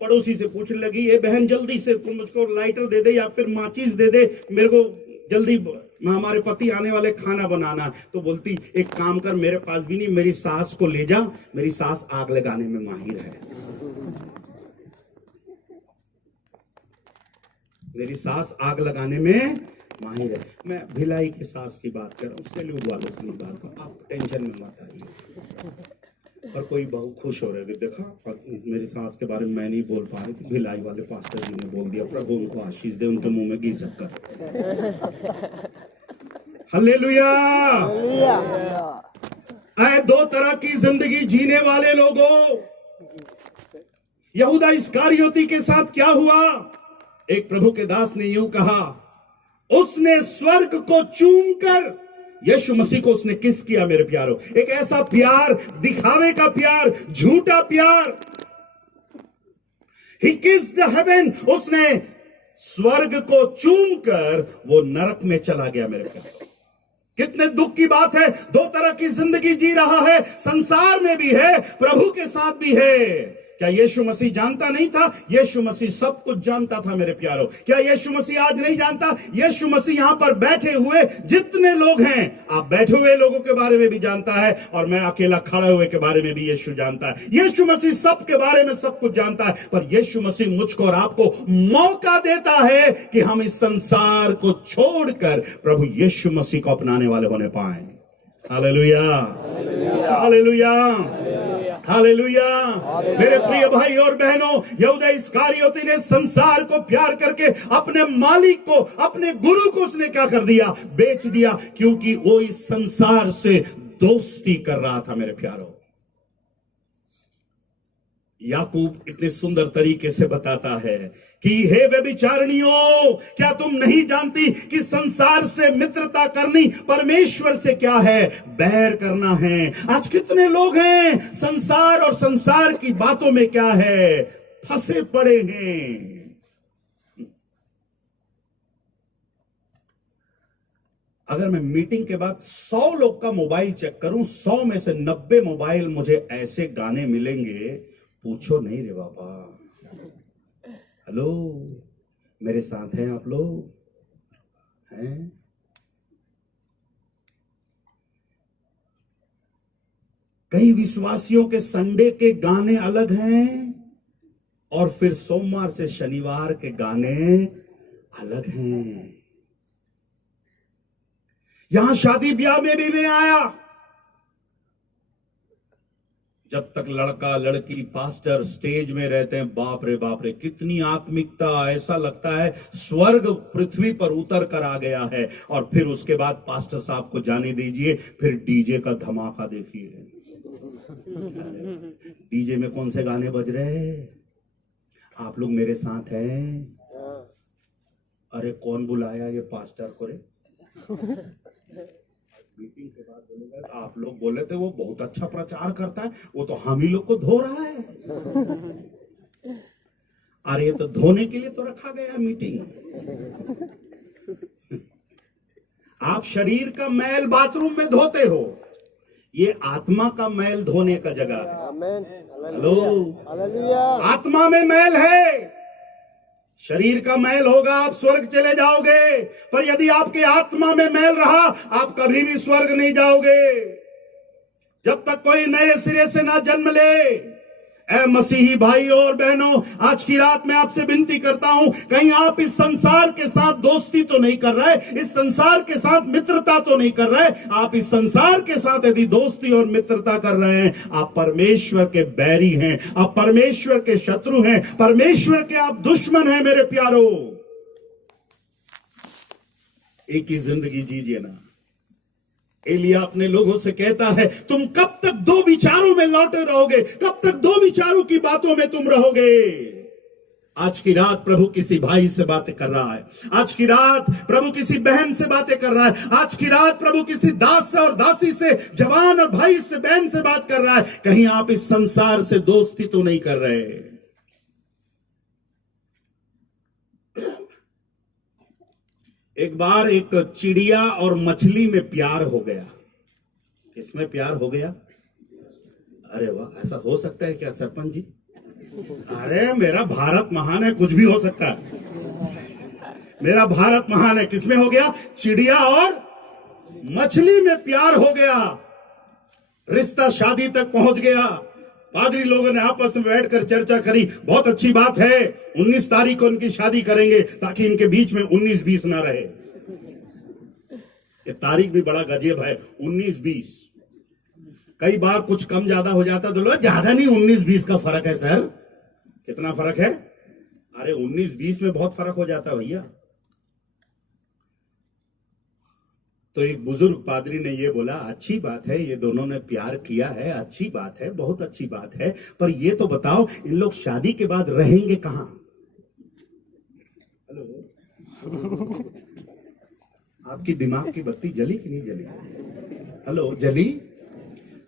पड़ोसी से पूछने लगी, ये बहन जल्दी से तुम मुझको लाइटर दे दे या फिर माचिस दे दे, मेरे को जल्दी हमारे पति आने वाले खाना बनाना है। तो बोलती, एक काम कर, मेरे पास भी नहीं, मेरी सास को ले जा, मेरी सास आग लगाने में माहिर है। मेरी सास आग लगाने में माहिर है। मैं भिलाई की सास की बात कर रहा हूँ, सैल्यूट वालों की बात कर, आप टेंशन में मत आइए। और कोई बहू खुश हो रहे कि देखा, मेरी सास के बारे में मैं नहीं बोल पा रही थी, भिलाई वाले पास्टर जी ने बोल दिया, प्रभु उनको आशीष दे, उनके मुंह में घी शक्कर। हालेलुया। ऐ दो तरह की जिंदगी जीने वाले लोगों, यहूदा इस्करियोती के साथ क्या हुआ? एक प्रभु के दास ने यूं कहा, उसने स्वर्ग को चूमकर यीशु मसीह को उसने किस किया। मेरे प्यारो, एक ऐसा प्यार, दिखावे का प्यार, झूठा प्यार। He kissed the heaven, उसने स्वर्ग को चूमकर वो नरक में चला गया। मेरे प्यारो, कितने दुख की बात है। दो तरह की जिंदगी जी रहा है, संसार में भी है, प्रभु के साथ भी है। क्या यीशु मसीह जानता नहीं था? यीशु मसीह सब कुछ जानता था। मेरे प्यारो, क्या यीशु मसीह आज नहीं जानता? यीशु मसीह यहां पर बैठे हुए जितने लोग हैं, आप बैठे हुए लोगों के बारे में भी जानता है, और मैं अकेला खड़े हुए के बारे में भी यीशु जानता है। यीशु मसीह सब के बारे में सब कुछ जानता है, पर यीशु मसीह मुझको और आपको मौका देता है कि हम इस संसार को छोड़कर प्रभु यीशु मसीह को अपनाने वाले होने पाए। Hallelujah, hallelujah, hallelujah. मेरे प्रिय भाई और बहनों, यहूदा इस्करियोती ने संसार को प्यार करके अपने मालिक को, अपने गुरु को उसने क्या कर दिया? बेच दिया, क्योंकि वो इस संसार से दोस्ती कर रहा था। मेरे प्यारो, याकूब इतने सुंदर तरीके से बताता है कि हे व्यभिचारिणियों, क्या तुम नहीं जानती कि संसार से मित्रता करनी परमेश्वर से क्या है? बैर करना है। आज कितने लोग हैं संसार और संसार की बातों में क्या है? फंसे पड़े हैं। अगर मैं मीटिंग के बाद 100 लोग का मोबाइल चेक करूं, 100 में से 90 मोबाइल मुझे ऐसे गाने मिलेंगे, पूछो नहीं रे बाबा। हेलो, मेरे साथ हैं आप लोग हैं? कई विश्वासियों के संडे के गाने अलग हैं, और फिर सोमवार से शनिवार के गाने अलग हैं। यहां शादी ब्याह में भी मैं आया, जब तक लड़का लड़की पास्टर स्टेज में रहते हैं, बाप रे कितनी आत्मिकता। ऐसा लगता है स्वर्ग पृथ्वी पर उतर कर आ गया है। और फिर उसके बाद पास्टर साहब को जाने दीजिए, फिर डीजे का धमाका देखिए। डीजे में कौन से गाने बज रहे हैं? आप लोग मेरे साथ हैं? अरे कौन बुलाया ये पास्टर को रे? मीटिंग के बाद बोलेगा, आप लोग बोले थे वो बहुत अच्छा प्रचार करता है, वो तो हम ही लोग को धो रहा है। अरे ये तो धोने के लिए तो रखा गया मीटिंग। आप शरीर का मैल बाथरूम में धोते हो, ये आत्मा का मैल धोने का जगह है। हेलो, आत्मा में मैल है। शरीर का मैल होगा, आप स्वर्ग चले जाओगे, पर यदि आपके आत्मा में मैल रहा, आप कभी भी स्वर्ग नहीं जाओगे। जब तक कोई नए सिरे से ना जन्म ले। ऐ मसीही भाई और बहनों, आज की रात मैं आपसे विनती करता हूं, कहीं आप इस संसार के साथ दोस्ती तो नहीं कर रहे, इस संसार के साथ मित्रता तो नहीं कर रहे। आप इस संसार के साथ यदि दोस्ती और मित्रता कर रहे हैं, आप परमेश्वर के बैरी हैं, आप परमेश्वर के शत्रु हैं, परमेश्वर के आप दुश्मन हैं। मेरे प्यारो, एक ही जिंदगी जीजिए ना। एलिया अपने लोगों से कहता है, तुम कब तक दो विचारों में लौटे रहोगे? कब तक दो विचारों की बातों में तुम रहोगे? आज की रात प्रभु किसी भाई से बातें कर रहा है। आज की रात प्रभु किसी बहन से बातें कर रहा है। आज की रात प्रभु किसी दास से और दासी से, जवान और भाई से, बहन से बात कर रहा है। कहीं आप इस संसार से दोस्ती तो नहीं कर रहे। एक बार एक चिड़िया और मछली में प्यार हो गया। किसमें प्यार हो गया? अरे वाह, ऐसा हो सकता है क्या सरपंच जी? अरे मेरा भारत महान है, कुछ भी हो सकता है। मेरा भारत महान है, किसमें हो गया? चिड़िया और मछली में प्यार हो गया, रिश्ता शादी तक पहुंच गया। पादरी लोगों ने आपस में बैठकर चर्चा करी, बहुत अच्छी बात है, 19 तारीख को उनकी शादी करेंगे ताकि इनके बीच में 19-20 ना रहे। ये तारीख भी बड़ा गजब है, 19-20। कई बार कुछ कम ज्यादा हो जाता तो लोग, ज्यादा नहीं, 19-20 का फर्क है सर। कितना फर्क है? अरे 19-20 में बहुत फर्क हो जाता भैया। तो एक बुजुर्ग पादरी ने ये बोला, अच्छी बात है, ये दोनों ने प्यार किया है, अच्छी बात है, बहुत अच्छी बात है, पर ये तो बताओ इन लोग शादी के बाद रहेंगे कहां? हेलो, आपकी दिमाग की बत्ती जली कि नहीं जली? हेलो, जली?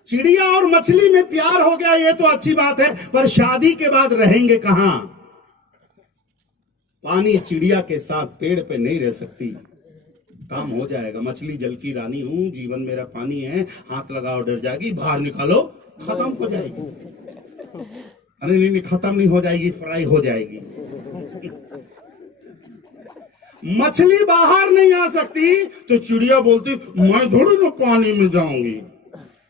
चिड़िया और मछली में प्यार हो गया, ये तो अच्छी बात है, पर शादी के बाद रहेंगे कहां? पानी चिड़िया के साथ पेड़ पे नहीं रह सकती, काम हो जाएगा। मछली जल की रानी हूं, जीवन मेरा पानी है, हाथ लगाओ डर जाएगी, बाहर निकालो खत्म हो जाएगी। अरे नहीं, खत्म नहीं हो जाएगी, फ्राई हो जाएगी। मछली बाहर नहीं आ सकती तो चिड़िया बोलती मैं थोड़ी ना पानी में जाऊंगी।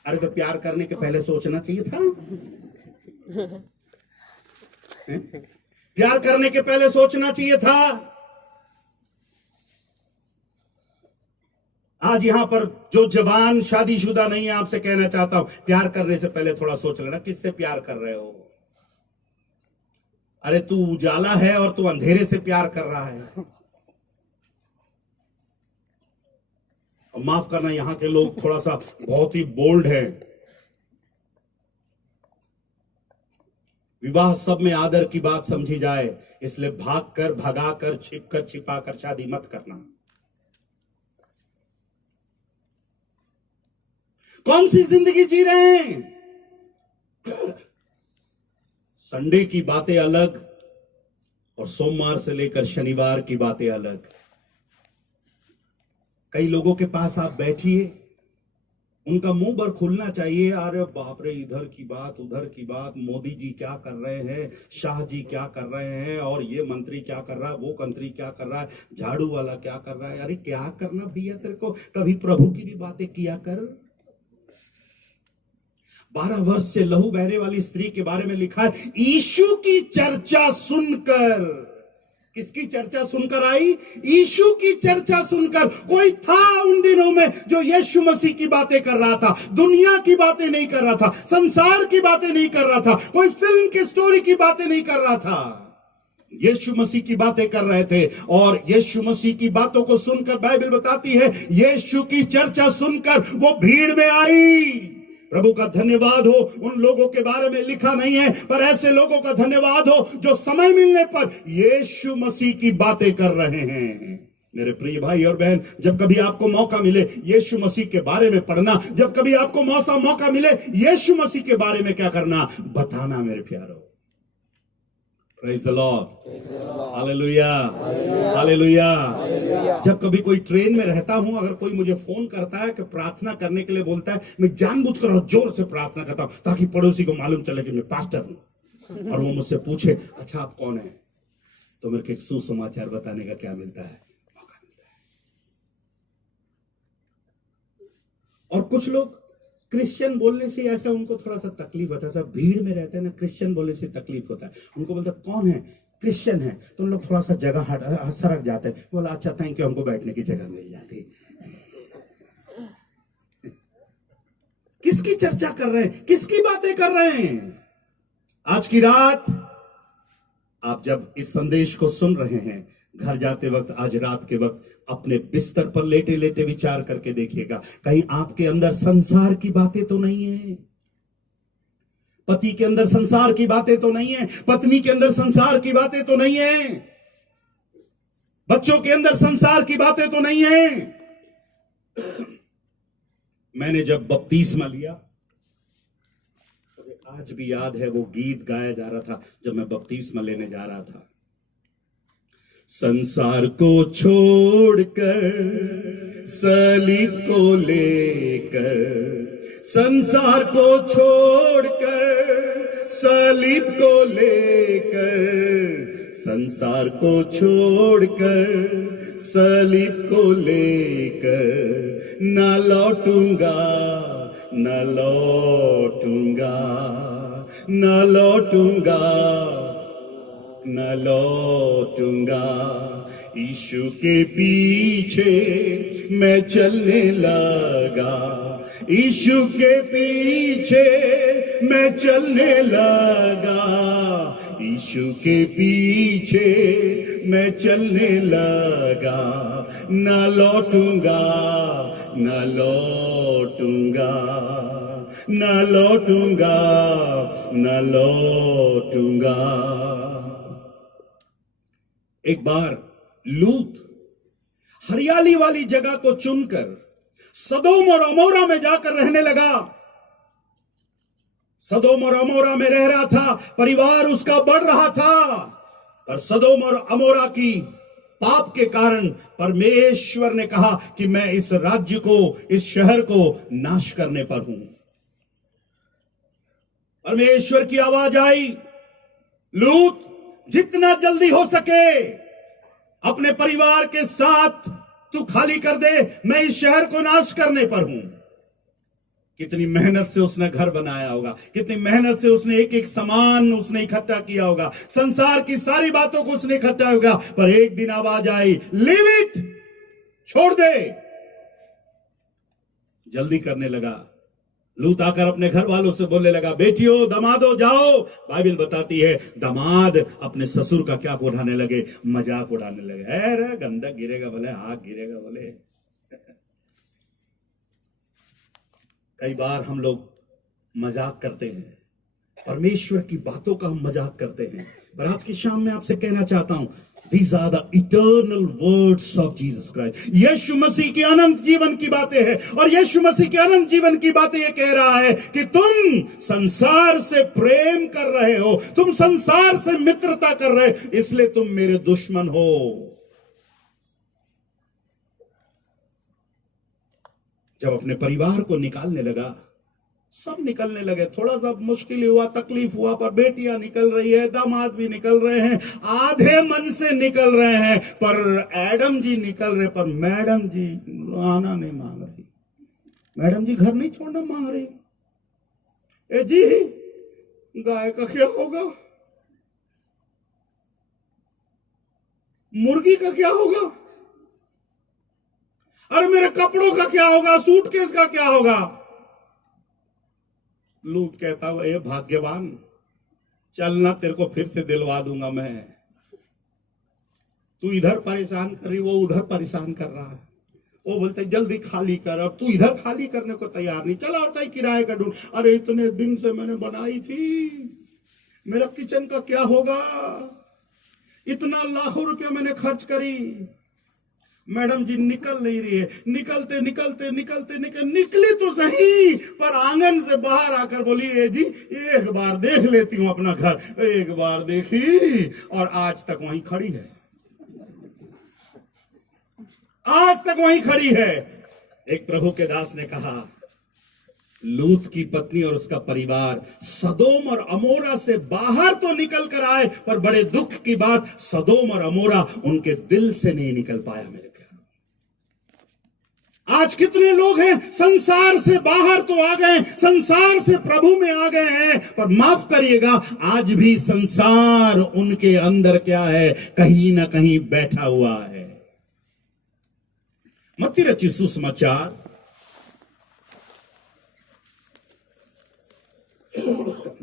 अरे तो प्यार करने के पहले सोचना चाहिए था। प्यार करने के पहले सोचना चाहिए था। आज यहां पर जो जवान शादीशुदा नहीं है, आपसे कहना चाहता हूं, प्यार करने से पहले थोड़ा सोच लेना किससे प्यार कर रहे हो। अरे तू उजाला है और तू अंधेरे से प्यार कर रहा है। और माफ करना, यहां के लोग थोड़ा सा बहुत ही बोल्ड हैं। विवाह सब में आदर की बात समझी जाए, इसलिए भागकर, भगाकर, छिपकर, छिपाकर शादी मत करना। कौन सी जिंदगी जी रहे हैं? संडे की बातें अलग और सोमवार से लेकर शनिवार की बातें अलग। कई लोगों के पास आप बैठिए, उनका मुंह पर खुलना चाहिए, अरे बाप रे, इधर की बात उधर की बात, मोदी जी क्या कर रहे हैं, शाह जी क्या कर रहे हैं, और ये मंत्री क्या कर रहा है, वो मंत्री क्या कर रहा है, झाड़ू वाला क्या कर रहा है। अरे क्या करना भैया तेरे को, कभी प्रभु की भी बातें किया कर। 12 वर्ष से लहू बहने वाली स्त्री के बारे में लिखा है, यीशु की चर्चा सुनकर। किसकी चर्चा सुनकर आई? यीशु की चर्चा सुनकर। कोई था उन दिनों में जो यीशु मसीह की बातें कर रहा था, दुनिया की बातें नहीं कर रहा था, संसार की बातें नहीं कर रहा था, कोई फिल्म की स्टोरी की बातें नहीं कर रहा था, यीशु मसीह की बातें कर रहे थे। और यीशु मसीह की बातों को सुनकर बाइबल बताती है, यीशु की चर्चा सुनकर वो भीड़ में आई। प्रभु का धन्यवाद हो, उन लोगों के बारे में लिखा नहीं है, पर ऐसे लोगों का धन्यवाद हो जो समय मिलने पर यीशु मसीह की बातें कर रहे हैं। मेरे प्रिय भाई और बहन, जब कभी आपको मौका मिले यीशु मसीह के बारे में पढ़ना, जब कभी आपको मौका मिले यीशु मसीह के बारे में क्या करना, बताना मेरे प्यारो। Praise the Lord, hallelujah, hallelujah. जब कभी कोई ट्रेन में रहता हूं, अगर कोई मुझे फोन करता है कि प्रार्थना करने के लिए बोलता है, मैं जानबूझकर और जोर से प्रार्थना करता हूं ताकि पड़ोसी को मालूम चले कि मैं पास्टर हूं, और वो मुझसे पूछे अच्छा आप कौन है, तो मेरे को एक सुसमाचार बताने का क्या मिलता है, मौका मिलता है। और कुछ लोग क्रिश्चियन बोलने से ऐसा उनको थोड़ा सा तकलीफ होता है, सब भीड़ में रहते हैं ना, क्रिश्चियन बोलने से तकलीफ होता है। उनको बोलते कौन है, क्रिश्चियन है, तो उन लोग थोड़ा सा जगह सरक जाते हैं, बोला अच्छा थैंक यू, हमको बैठने की जगह मिल जाती। किसकी चर्चा कर रहे हैं, किसकी बातें कर रहे हैं? आज की रात आप जब इस संदेश को सुन रहे हैं, घर जाते वक्त, आज रात के वक्त अपने बिस्तर पर लेटे लेटे विचार करके देखिएगा, कहीं आपके अंदर संसार की बातें तो नहीं है, पति के अंदर संसार की बातें तो नहीं है, पत्नी के अंदर संसार की बातें तो नहीं है, बच्चों के अंदर संसार की बातें तो नहीं है। मैंने जब बपतिस्मा लिया, तो आज भी याद है वो गीत गाया जा रहा था जब मैं बपतिस्मा लेने जा रहा था, संसार को छोड़कर सलीब को लेकर, संसार को छोड़कर सलीब को लेकर, संसार को छोड़कर, सलीब को लेकर न लौटूंगा, न लौटूंगा, न लौटूंगा, न लौटूंगा। यीशु के पीछे मैं चलने लगा, यीशु के पीछे मैं चलने लगा, यीशु के पीछे मैं चलने लगा। न लौटूंगा, न लौटूंगा, न लौटूंगा, न लौटूंगा। एक बार लूत हरियाली वाली जगह को चुनकर सदोम और अमोरा में जाकर रहने लगा। सदोम और अमोरा में रह रहा था, परिवार उसका बढ़ रहा था, और सदोम और अमोरा की पाप के कारण परमेश्वर ने कहा कि मैं इस राज्य को, इस शहर को नाश करने पर हूं। परमेश्वर की आवाज आई, लूत जितना जल्दी हो सके अपने परिवार के साथ तू खाली कर दे, मैं इस शहर को नाश करने पर हूं। कितनी मेहनत से उसने घर बनाया होगा, कितनी मेहनत से उसने एक एक सामान उसने इकट्ठा किया होगा, संसार की सारी बातों को उसने इकट्ठा होगा, पर एक दिन आवाज आई, लीव इट, छोड़ दे। जल्दी करने लगा। लूत आकर अपने घर वालों से बोलने लगा, बेटियों, दमादो जाओ। बाइबल बताती है दामाद अपने ससुर का क्या उड़ाने लगे, मजाक उड़ाने लगे। अरे गंदक गिरेगा बोले, आग गिरेगा बोले। कई बार हम लोग मजाक करते हैं, परमेश्वर की बातों का हम मजाक करते हैं, पर आज की शाम में आपसे कहना चाहता हूं, These are the eternal words of Jesus Christ. यीशु मसीह की अनंत जीवन की बातें हैं, और यीशु मसीह के अनंत जीवन की बातें ये कह रहा है कि तुम संसार से प्रेम कर रहे हो, तुम संसार से मित्रता कर रहे हो, इसलिए तुम मेरे दुश्मन हो। जब अपने परिवार को निकालने लगा, सब निकलने लगे, थोड़ा सा मुश्किल हुआ, तकलीफ हुआ, पर बेटियां निकल रही है, दामाद भी निकल रहे हैं, आधे मन से निकल रहे हैं, पर एडम जी निकल रहे, पर मैडम जी आना नहीं मांग रही, मैडम जी घर नहीं छोड़ना मांग रही। ए जी, गाय का क्या होगा, मुर्गी का क्या होगा, अरे मेरे कपड़ों का क्या होगा, सूटकेस का क्या होगा। लूत कहता हुआ, ये भाग्यवान, चलना तेरे को फिर से दिलवा दूंगा मैं। तू इधर परेशान कर रही, वो उधर परेशान कर रहा है। वो बोलते जल्दी खाली कर, और तू इधर खाली करने को तैयार नहीं, चला और कहीं किराए का ढूंढ। अरे इतने दिन से मैंने बनाई थी, मेरा किचन का क्या होगा, इतना लाखों रुपया मैंने खर्च करी। मैडम जी निकल नहीं रही है, निकलते निकलते निकलते निकली तो सही, पर आंगन से बाहर आकर बोली, ए जी एक बार देख लेती हूं अपना घर। एक बार देखी और आज तक वहीं खड़ी है, आज तक वहीं खड़ी है। एक प्रभु के दास ने कहा, लूत की पत्नी और उसका परिवार सदोम और अमोरा से बाहर तो निकल कर आए, पर बड़े दुख की बात, सदोम और अमोरा उनके दिल से नहीं निकल पाया। मेरे प्यारों, आज कितने लोग हैं संसार से बाहर तो आ गए, संसार से प्रभु में आ गए हैं, पर माफ करिएगा, आज भी संसार उनके अंदर क्या है, कहीं ना कहीं बैठा हुआ है। मत्ती रचित सुसमाचार,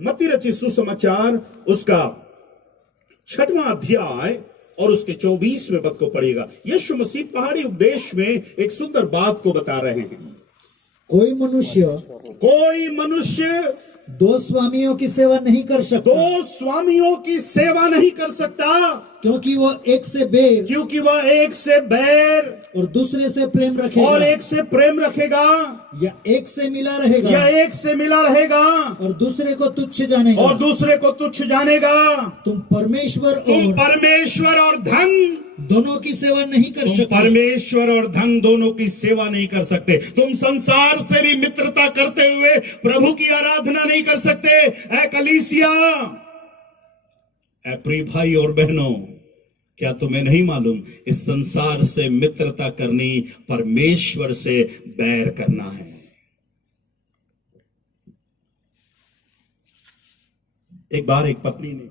मत्ती रचित सुसमाचार उसका 6वां अध्याय और उसके 24वें पद को पढ़िएगा। यीशु मसीह पहाड़ी उपदेश में एक सुंदर बात को बता रहे हैं। कोई मनुष्य दो स्वामियों की सेवा नहीं कर सकता, दो स्वामियों की सेवा नहीं कर सकता, क्योंकि वो एक से बैर, क्योंकि वह एक से बैर और दूसरे से प्रेम रखेगा, और एक से प्रेम रखेगा, या एक से मिला रहेगा, या एक से मिला रहेगा, और दूसरे को तुच्छ जानेगा, और दूसरे को तुच्छ जानेगा। तुम परमेश्वर और धन दोनों की सेवा नहीं कर तुम सकते। परमेश्वर और धन दोनों की सेवा नहीं कर सकते। तुम संसार से भी मित्रता करते हुए प्रभु की आराधना नहीं कर सकते। ऐ कलीसिया, ऐ प्रिय भाई और बहनों, क्या तुम्हें नहीं मालूम इस संसार से मित्रता करनी परमेश्वर से बैर करना है। एक बार एक पत्नी ने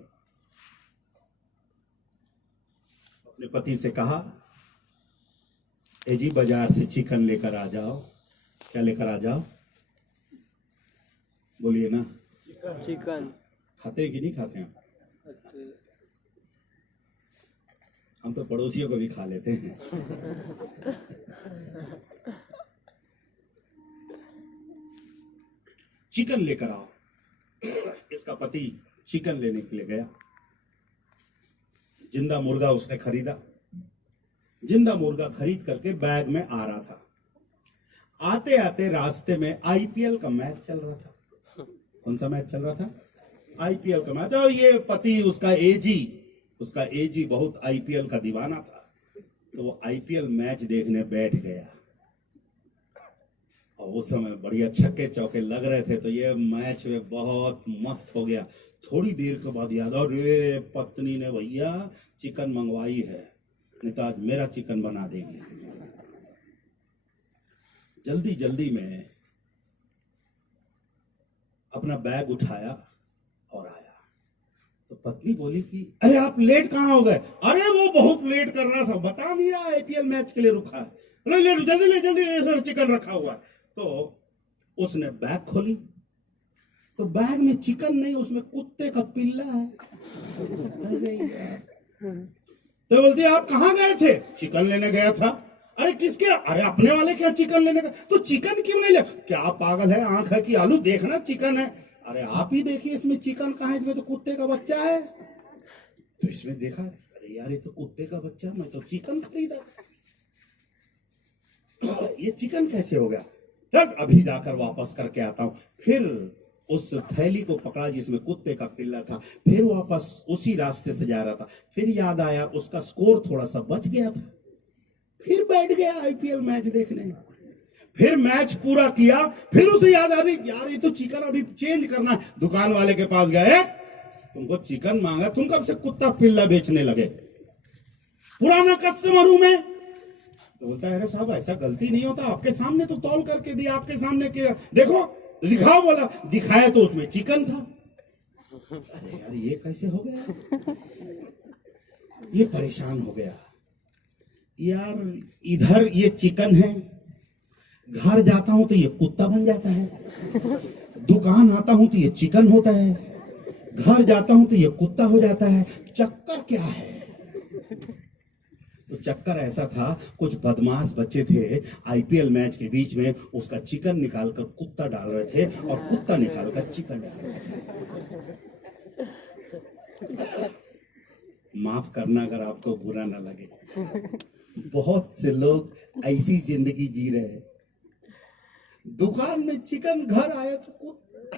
अपने पति से कहा, ए जी बाजार से चिकन लेकर आ जाओ। क्या लेकर आ जाओ? बोलिए ना। चिकन। खाते हैं कि नहीं खाते हैं? हम तो पड़ोसियों को भी खा लेते हैं। चिकन लेकर आओ। इसका पति चिकन लेने के लिए गया। जिंदा मुर्गा उसने खरीदा। जिंदा मुर्गा खरीद करके बैग में आ रहा था। आते आते रास्ते में आईपीएल का मैच चल रहा था। कौन सा मैच चल रहा था? आईपीएल का मैच। और ये पति उसका एजी बहुत आईपीएल का दीवाना था, तो वो आईपीएल मैच देखने बैठ गया। और उस समय बढ़िया छक्के चौके लग रहे थे, तो ये मैच में बहुत मस्त हो गया। थोड़ी देर के बाद याद, अरे पत्नी ने भैया चिकन मंगवाई है, नहीं तो आज मेरा चिकन बना देंगे। जल्दी जल्दी में अपना बैग उठाया और आया। तो पत्नी बोली कि अरे आप लेट कहाँ हो गए? अरे वो बहुत लेट कर रहा था, बता नहीं रहा आईपीएल मैच के लिए रुका है। ले जल्दी चिकन रखा हुआ है। तो उसने बैग खोली, तो बैग में चिकन नहीं, उसमें कुत्ते का पिल्ला है। अरे यार। तो बोलती है आप कहाँ गए थे? चिकन लेने गया था। अरे किसके? अरे अपने वाले क्या चिकन लेने गए? तो चिकन क्यों नहीं ले? क्या पागल है, आंख है कि आलू? देखना चिकन है। अरे आप ही देखिए इसमें चिकन कहाँ है, इसमें तो कुत्ते का बच्चा है। तो इसमें देखा, अरे यार ये तो कुत्ते का बच्चा, मैं तो चिकन खरीदा। ये चिकन कैसे हो गया? तब अभी जाकर वापस करके आता हूं। फिर उस थैली को पकड़ा जिसमें कुत्ते का पिल्ला था, फिर वापस उसी रास्ते से जा रहा था। फिर याद आया उसका स्कोर थोड़ा सा बच गया था। फिर बैठ गया आईपीएल मैच देखने। फिर मैच पूरा किया, फिर उसे याद आ रही यार ये तो चिकन अभी चेंज करना है। दुकान वाले के पास गए, तुमको चिकन मांगा, तुम कब से कुत्ता पिल्ला बेचने लगे? पुराना कस्टमर हूं मैं। तो बोलता है अरे साहब ऐसा गलती नहीं होता, आपके सामने तो तौल करके दिया, आपके सामने किया, देखो दिखाओ। बोला दिखाया तो उसमें चिकन था। अरे यार ये कैसे हो गया? ये परेशान हो गया यार। इधर ये चिकन है, घर जाता हूं तो ये कुत्ता बन जाता है, दुकान आता हूं तो ये चिकन होता है, घर जाता हूं तो ये कुत्ता हो जाता है। चक्कर क्या है? तो चक्कर ऐसा था, कुछ बदमाश बच्चे थे, आईपीएल मैच के बीच में उसका चिकन निकालकर कुत्ता डाल रहे थे और कुत्ता निकालकर चिकन डाल रहे थे। माफ करना अगर आपको बुरा ना लगे, बहुत से लोग ऐसी जिंदगी जी रहे हैं। दुकान में चिकन, घर आया तो कुत्ता।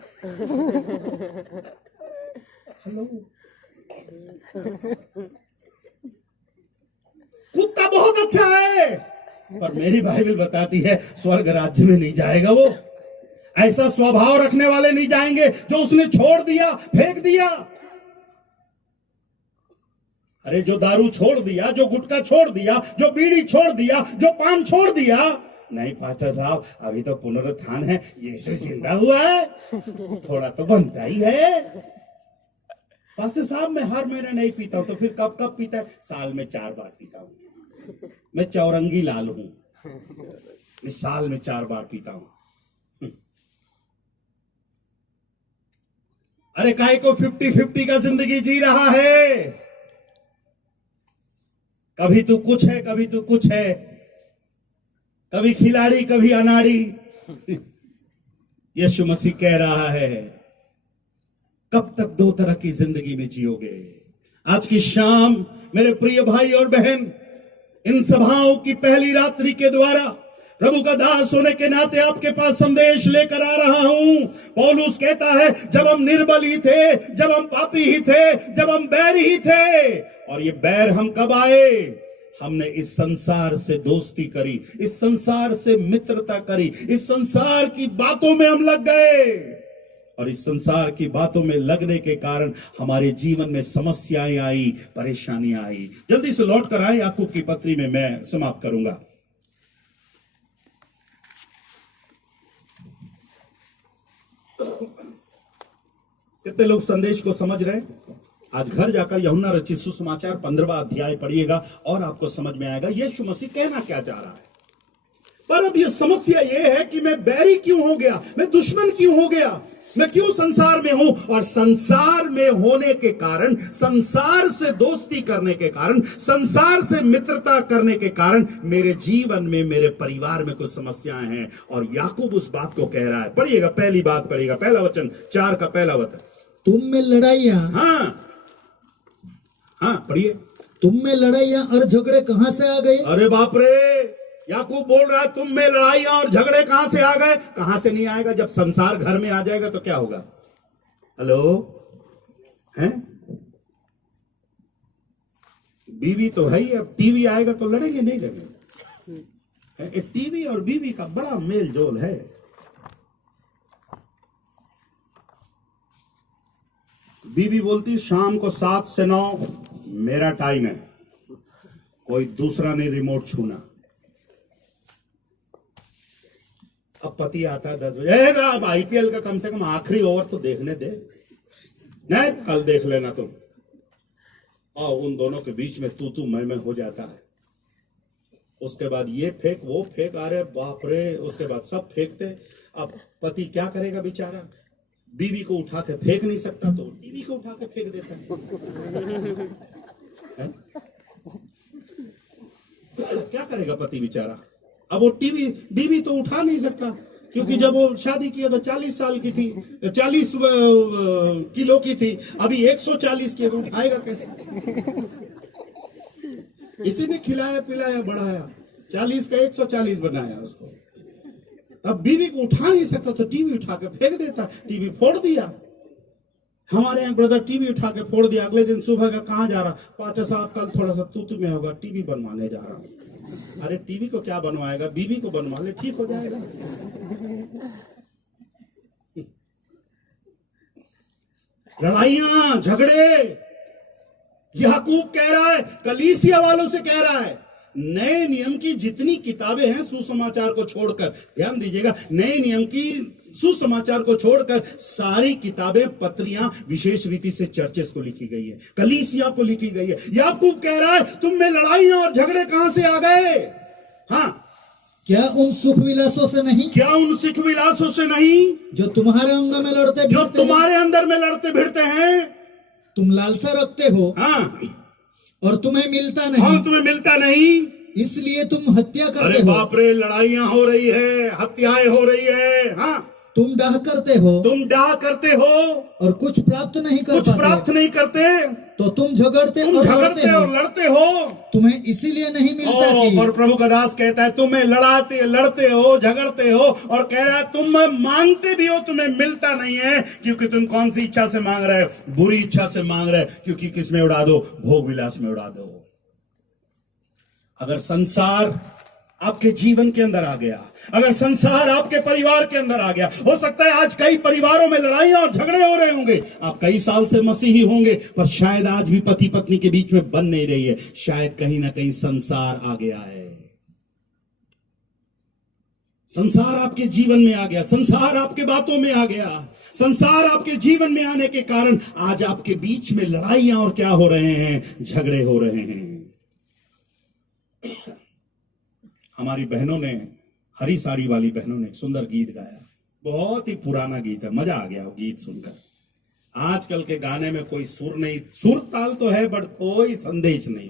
हेलो, कुत्ता बहुत अच्छा है, पर मेरी बाइबल बताती है स्वर्ग राज्य में नहीं जाएगा वो। ऐसा स्वभाव रखने वाले नहीं जाएंगे जो उसने छोड़ दिया, फेंक दिया। अरे जो दारू छोड़ दिया, जो गुटखा छोड़ दिया, जो बीड़ी छोड़ दिया, जो पान छोड़ दिया। नहीं पास्टर साहब अभी तो पुनरुत्थान है, यीशु जिंदा हुआ है, थोड़ा तो बनता ही है। पास्टर साहब मैं हर महीने नहीं पीता हूं। तो फिर कब कब पीता है? साल में 4 बार पीता हूं। मैं चौरंगी लाल हूं, मैं साल में 4 बार पीता हूं। अरे काहे को 50-50 का जिंदगी जी रहा है? कभी तू कुछ है, कभी तू कुछ है, कभी खिलाड़ी कभी अनाड़ी। यीशु मसीह कह रहा है कब तक 2 तरह की जिंदगी में जियोगे? आज की शाम मेरे प्रिय भाई और बहन, इन सभाओं की पहली रात्रि के द्वारा प्रभु का दास होने के नाते आपके पास संदेश लेकर आ रहा हूं। पौलुस कहता है जब हम निर्बल ही थे, जब हम पापी ही थे, जब हम बैरी ही थे। और ये बैर हम कब आए? हमने इस संसार से दोस्ती करी, इस संसार से मित्रता करी, इस संसार की बातों में हम लग गए और इस संसार की बातों में लगने के कारण हमारे जीवन में समस्याएं आई, परेशानियां आई। जल्दी से लौट कर आए याकूब की पत्री में, मैं समाप्त करूंगा। कितने लोग संदेश को समझ रहे हैं? आज घर जाकर यूहन्ना रचित सुसमाचार 15वां अध्याय पढ़िएगा और आपको समझ में आएगा यीशु मसीह कहना क्या चाह रहा है। पर अब यह समस्या यह है कि मैं बैरी क्यों हो गया, मैं दुश्मन क्यों हो गया, मैं क्यों संसार में हूं? और संसार में होने के कारण, संसार से दोस्ती करने के कारण, संसार से मित्रता करने के कारण मेरे जीवन में, मेरे परिवार में कुछ समस्याएं हैं। और याकूब उस बात को कह रहा है। पढ़िएगा, पहली बात पढ़िएगा, पहला वचन 4 का पहला वचन। तुम में लड़ाइयां, हाँ पढ़िए। तुम में लड़ाइयां और झगड़े कहां से आ गए? अरे बाप रे, याकूब बोल रहा है तुम में लड़ाइयां और झगड़े कहां से आ गए? कहां से नहीं आएगा? जब संसार घर में आ जाएगा तो क्या होगा? हेलो, हैं? बीवी तो है ही, अब टीवी आएगा तो लड़ेंगे नहीं लड़ेंगे? टीवी और बीवी का बड़ा मेल जोल है। बीवी बोलती शाम को 7 से 9 मेरा टाइम है, कोई दूसरा नहीं रिमोट छूना। अब पति आता है 10 बजे, अब आईपीएल का कम से कम आखिरी ओवर तो देखने दे, नहीं कल देख लेना तुम। और उन दोनों के बीच में तू मैं हो जाता है। उसके बाद ये फेंक वो फेंक, अरे बाप रे, उसके बाद सब फेंकते। अब पति क्या करेगा बेचारा? बीवी को उठा के फेंक नहीं सकता तो टीवी को उठा के फेंक देता है? क्या करेगा पति बेचारा? अब वो टीवी, बीवी तो उठा नहीं सकता, क्योंकि जब वो शादी किया तो 40 साल की थी, 40 किलो की थी, अभी 140 की है, तो उठाएगा कैसे? इसी ने खिलाया पिलाया बढ़ाया, 40 का 140 बनाया उसको। अब बीवी को उठा नहीं सकता तो टीवी उठा के फेंक देता। टीवी फोड़ दिया। हमारे यहाँ ब्रदर टीवी उठा के फोड़ दिया। अगले दिन सुबह का कहाँ जा रहा? पास्टर साहब कल थोड़ा सा तू में होगा, टीवी बनवाने जा रहा हूं। अरे टीवी को क्या बनवाएगा? बीवी को बनवा ले, ठीक हो जाएगा। लड़ाइयां झगड़े, याकूब कह रहा है, कलीसिया वालों से कह रहा है, नए नियम की जितनी किताबें हैं सुसमाचार को छोड़कर, ध्यान दीजिएगा, नए नियम की सुसमाचार को छोड़कर सारी किताबें, पत्रियां विशेष रीति से चर्चेस को लिखी गई है, कलीसिया को लिखी गई है। याकूब कह रहा है तुम में लड़ाइयां और झगड़े कहां से आ गए? हाँ, क्या उन सुख विलासों से नहीं? क्या उन सुख विलासों से नहीं जो तुम्हारे अंग में लड़ते, जो तुम्हारे अंदर में लड़ते भिड़ते हैं? तुम लालसा रखते हो, हाँ, और तुम्हें मिलता नहीं। हाँ, तुम्हें मिलता नहीं, इसलिए तुम हत्या करते हो। अरे बाप रे, लड़ाइयां हो रही है, हत्याएं हो रही है। हाँ, तुम डाह करते हो, तुम डाह करते हो और कुछ प्राप्त नहीं कर कुछ पाते। प्राप्त नहीं करते, तो तुम झगड़ते तुम और झगड़ते लड़ते हो। और लड़ते हो। तुम्हें इसीलिए नहीं मिलता कि और प्रभु का दास कहता है तुम्हें लड़ते हो, झगड़ते हो, और कह रहा है तुम मांगते भी हो, तुम्हें मिलता नहीं है, क्योंकि तुम कौन सी इच्छा से मांग रहे हो? बुरी इच्छा से मांग रहे हो, क्योंकि किस में उड़ा दो? भोग विलास में उड़ा दो। अगर संसार आपके जीवन के अंदर आ गया, अगर संसार आपके परिवार के अंदर आ गया, हो सकता है आज कई परिवारों में लड़ाइयां और झगड़े हो रहे होंगे। आप कई साल से मसीही होंगे, पर शायद आज भी पति पत्नी के बीच में बन नहीं रही है। शायद कहीं ना कहीं संसार आ गया है, संसार आपके जीवन में आ गया, संसार आपके बातों में आ गया, संसार आपके जीवन में आने के कारण आज आपके बीच में लड़ाइयां और क्या हो रहे हैं? झगड़े हो रहे हैं। हमारी बहनों ने, हरी साड़ी वाली बहनों ने एक सुंदर गीत गाया, बहुत ही पुराना गीत है, मजा आ गया वो गीत सुनकर। आजकल के गाने में कोई सुर नहीं, सुर ताल तो है बट कोई संदेश नहीं।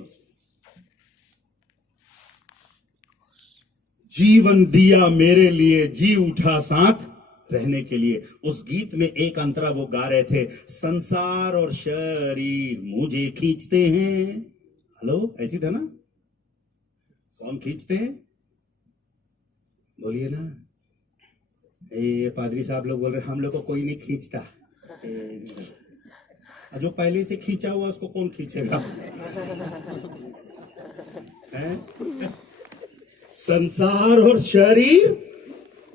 जीवन दिया मेरे लिए, जी उठा साथ रहने के लिए। उस गीत में एक अंतरा वो गा रहे थे, संसार और शरीर मुझे खींचते हैं। हेलो, ऐसी था ना? कौन खींचते हैं? बोलिए ना। ये पादरी साहब लोग बोल रहे हम लोग को कोई नहीं खींचता। जो पहले से खींचा हुआ उसको कौन खींचेगा? हैं? संसार और शरीर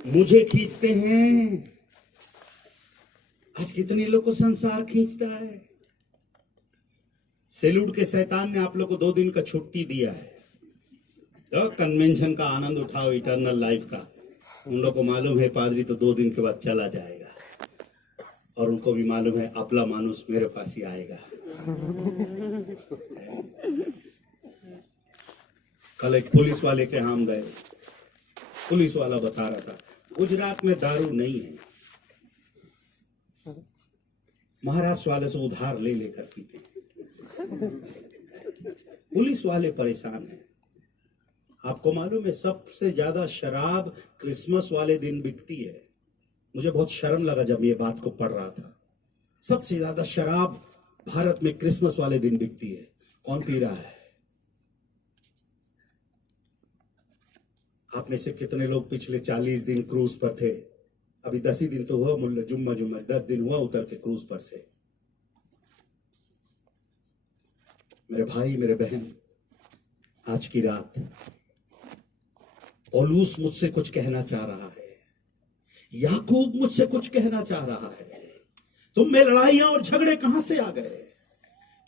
मुझे खींचते हैं। आज कितने लोग को संसार खींचता है। सैल्यूट के शैतान ने आप लोग को 2 दिन का छुट्टी दिया है, तो कन्वेंशन का आनंद उठाओ, इटर्नल लाइफ का। उन लोग को मालूम है पादरी तो 2 दिन के बाद चला जाएगा, और उनको भी मालूम है अपला मानुस मेरे पास ही आएगा। कल एक पुलिस वाले के यहाँ हम गए, पुलिस वाला बता रहा था गुजरात में दारू नहीं है, महाराष्ट्र वाले से उधार ले लेकर पीते हैं। पुलिस वाले परेशान हैं। आपको मालूम है सबसे ज्यादा शराब क्रिसमस वाले दिन बिकती है। मुझे बहुत शर्म लगा जब ये बात को पढ़ रहा था। सबसे ज्यादा शराब भारत में क्रिसमस वाले दिन बिकती है। कौन पी रहा है? आप में से कितने लोग पिछले 40 दिन क्रूज पर थे? अभी 10 ही दिन तो हुआ, मुल्ला जुम्मा 10 दिन हुआ उतर के क्रूज पर से। मेरे भाई मेरे बहन, आज की रात पौलुस मुझसे कुछ कहना चाह रहा है, याकूब मुझसे कुछ कहना चाह रहा है। तुम में लड़ाइयां और झगड़े कहां से आ गए?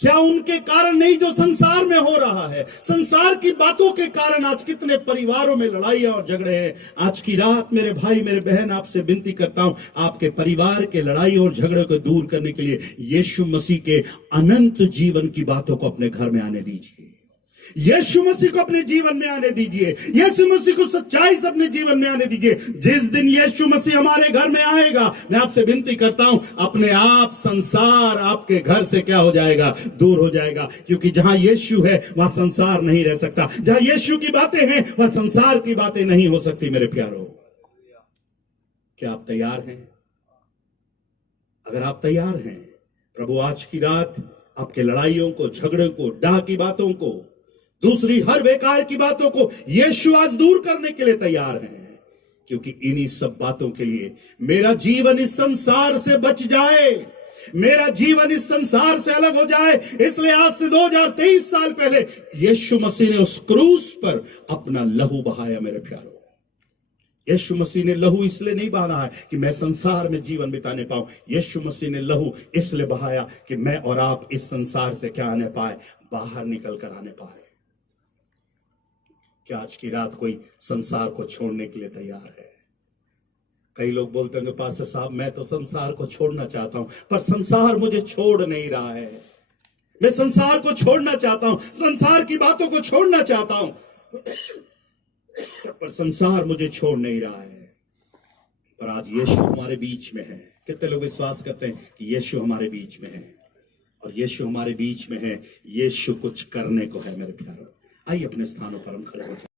क्या उनके कारण नहीं जो संसार में हो रहा है? संसार की बातों के कारण आज कितने परिवारों में लड़ाइयां और झगड़े हैं। आज की रात मेरे भाई मेरे बहन आपसे विनती करता हूं, आपके परिवार के लड़ाई और झगड़े को दूर करने के लिए यीशु मसीह के अनंत जीवन की बातों को अपने घर में आने दीजिए। यीशु मसीह को अपने जीवन में आने दीजिए। यीशु मसीह को सच्चाई से अपने जीवन में आने दीजिए। जिस दिन यीशु मसीह हमारे घर में आएगा, मैं आपसे विनती करता हूं, अपने आप संसार आपके घर से क्या हो जाएगा? दूर हो जाएगा। क्योंकि जहां यीशु है वहां संसार नहीं रह सकता। जहां यीशु की बातें हैं वहां संसार की बातें नहीं हो सकती। मेरे प्यारो, क्या आप तैयार हैं? अगर आप तैयार हैं, प्रभु आज की रात आपके लड़ाइयों को, झगड़ों को, डाह की बातों को, दूसरी हर बेकार की बातों को यीशु आज दूर करने के लिए तैयार हैं। क्योंकि इन्हीं सब बातों के लिए मेरा जीवन इस संसार से बच जाए, मेरा जीवन इस संसार से अलग हो जाए, इसलिए आज से 2023 साल पहले यीशु मसीह ने उस क्रूस पर अपना लहू बहाया। मेरे प्यारो, यीशु मसीह ने लहू इसलिए नहीं बहाया है कि मैं संसार में जीवन बिताने पाऊं। यीशु मसीह ने लहू इसलिए बहाया कि मैं और आप इस संसार से क्या आने पाए? बाहर निकल कर आने पाए। क्या आज की रात कोई संसार को छोड़ने के लिए तैयार है? कई लोग बोलते हैं पास्टर साहब मैं तो संसार को छोड़ना चाहता हूं, पर संसार मुझे छोड़ नहीं रहा है। मैं संसार को छोड़ना चाहता हूं, संसार की बातों को छोड़ना चाहता हूं, पर संसार मुझे छोड़ नहीं रहा है। पर आज यीशु हमारे बीच में है। कितने लोग विश्वास करते हैं कि यीशु हमारे बीच में है? और यीशु हमारे बीच में है, यीशु कुछ करने को है। मेरे प्यारों, आइए अपने स्थानों पर हम खड़े हो जाएं।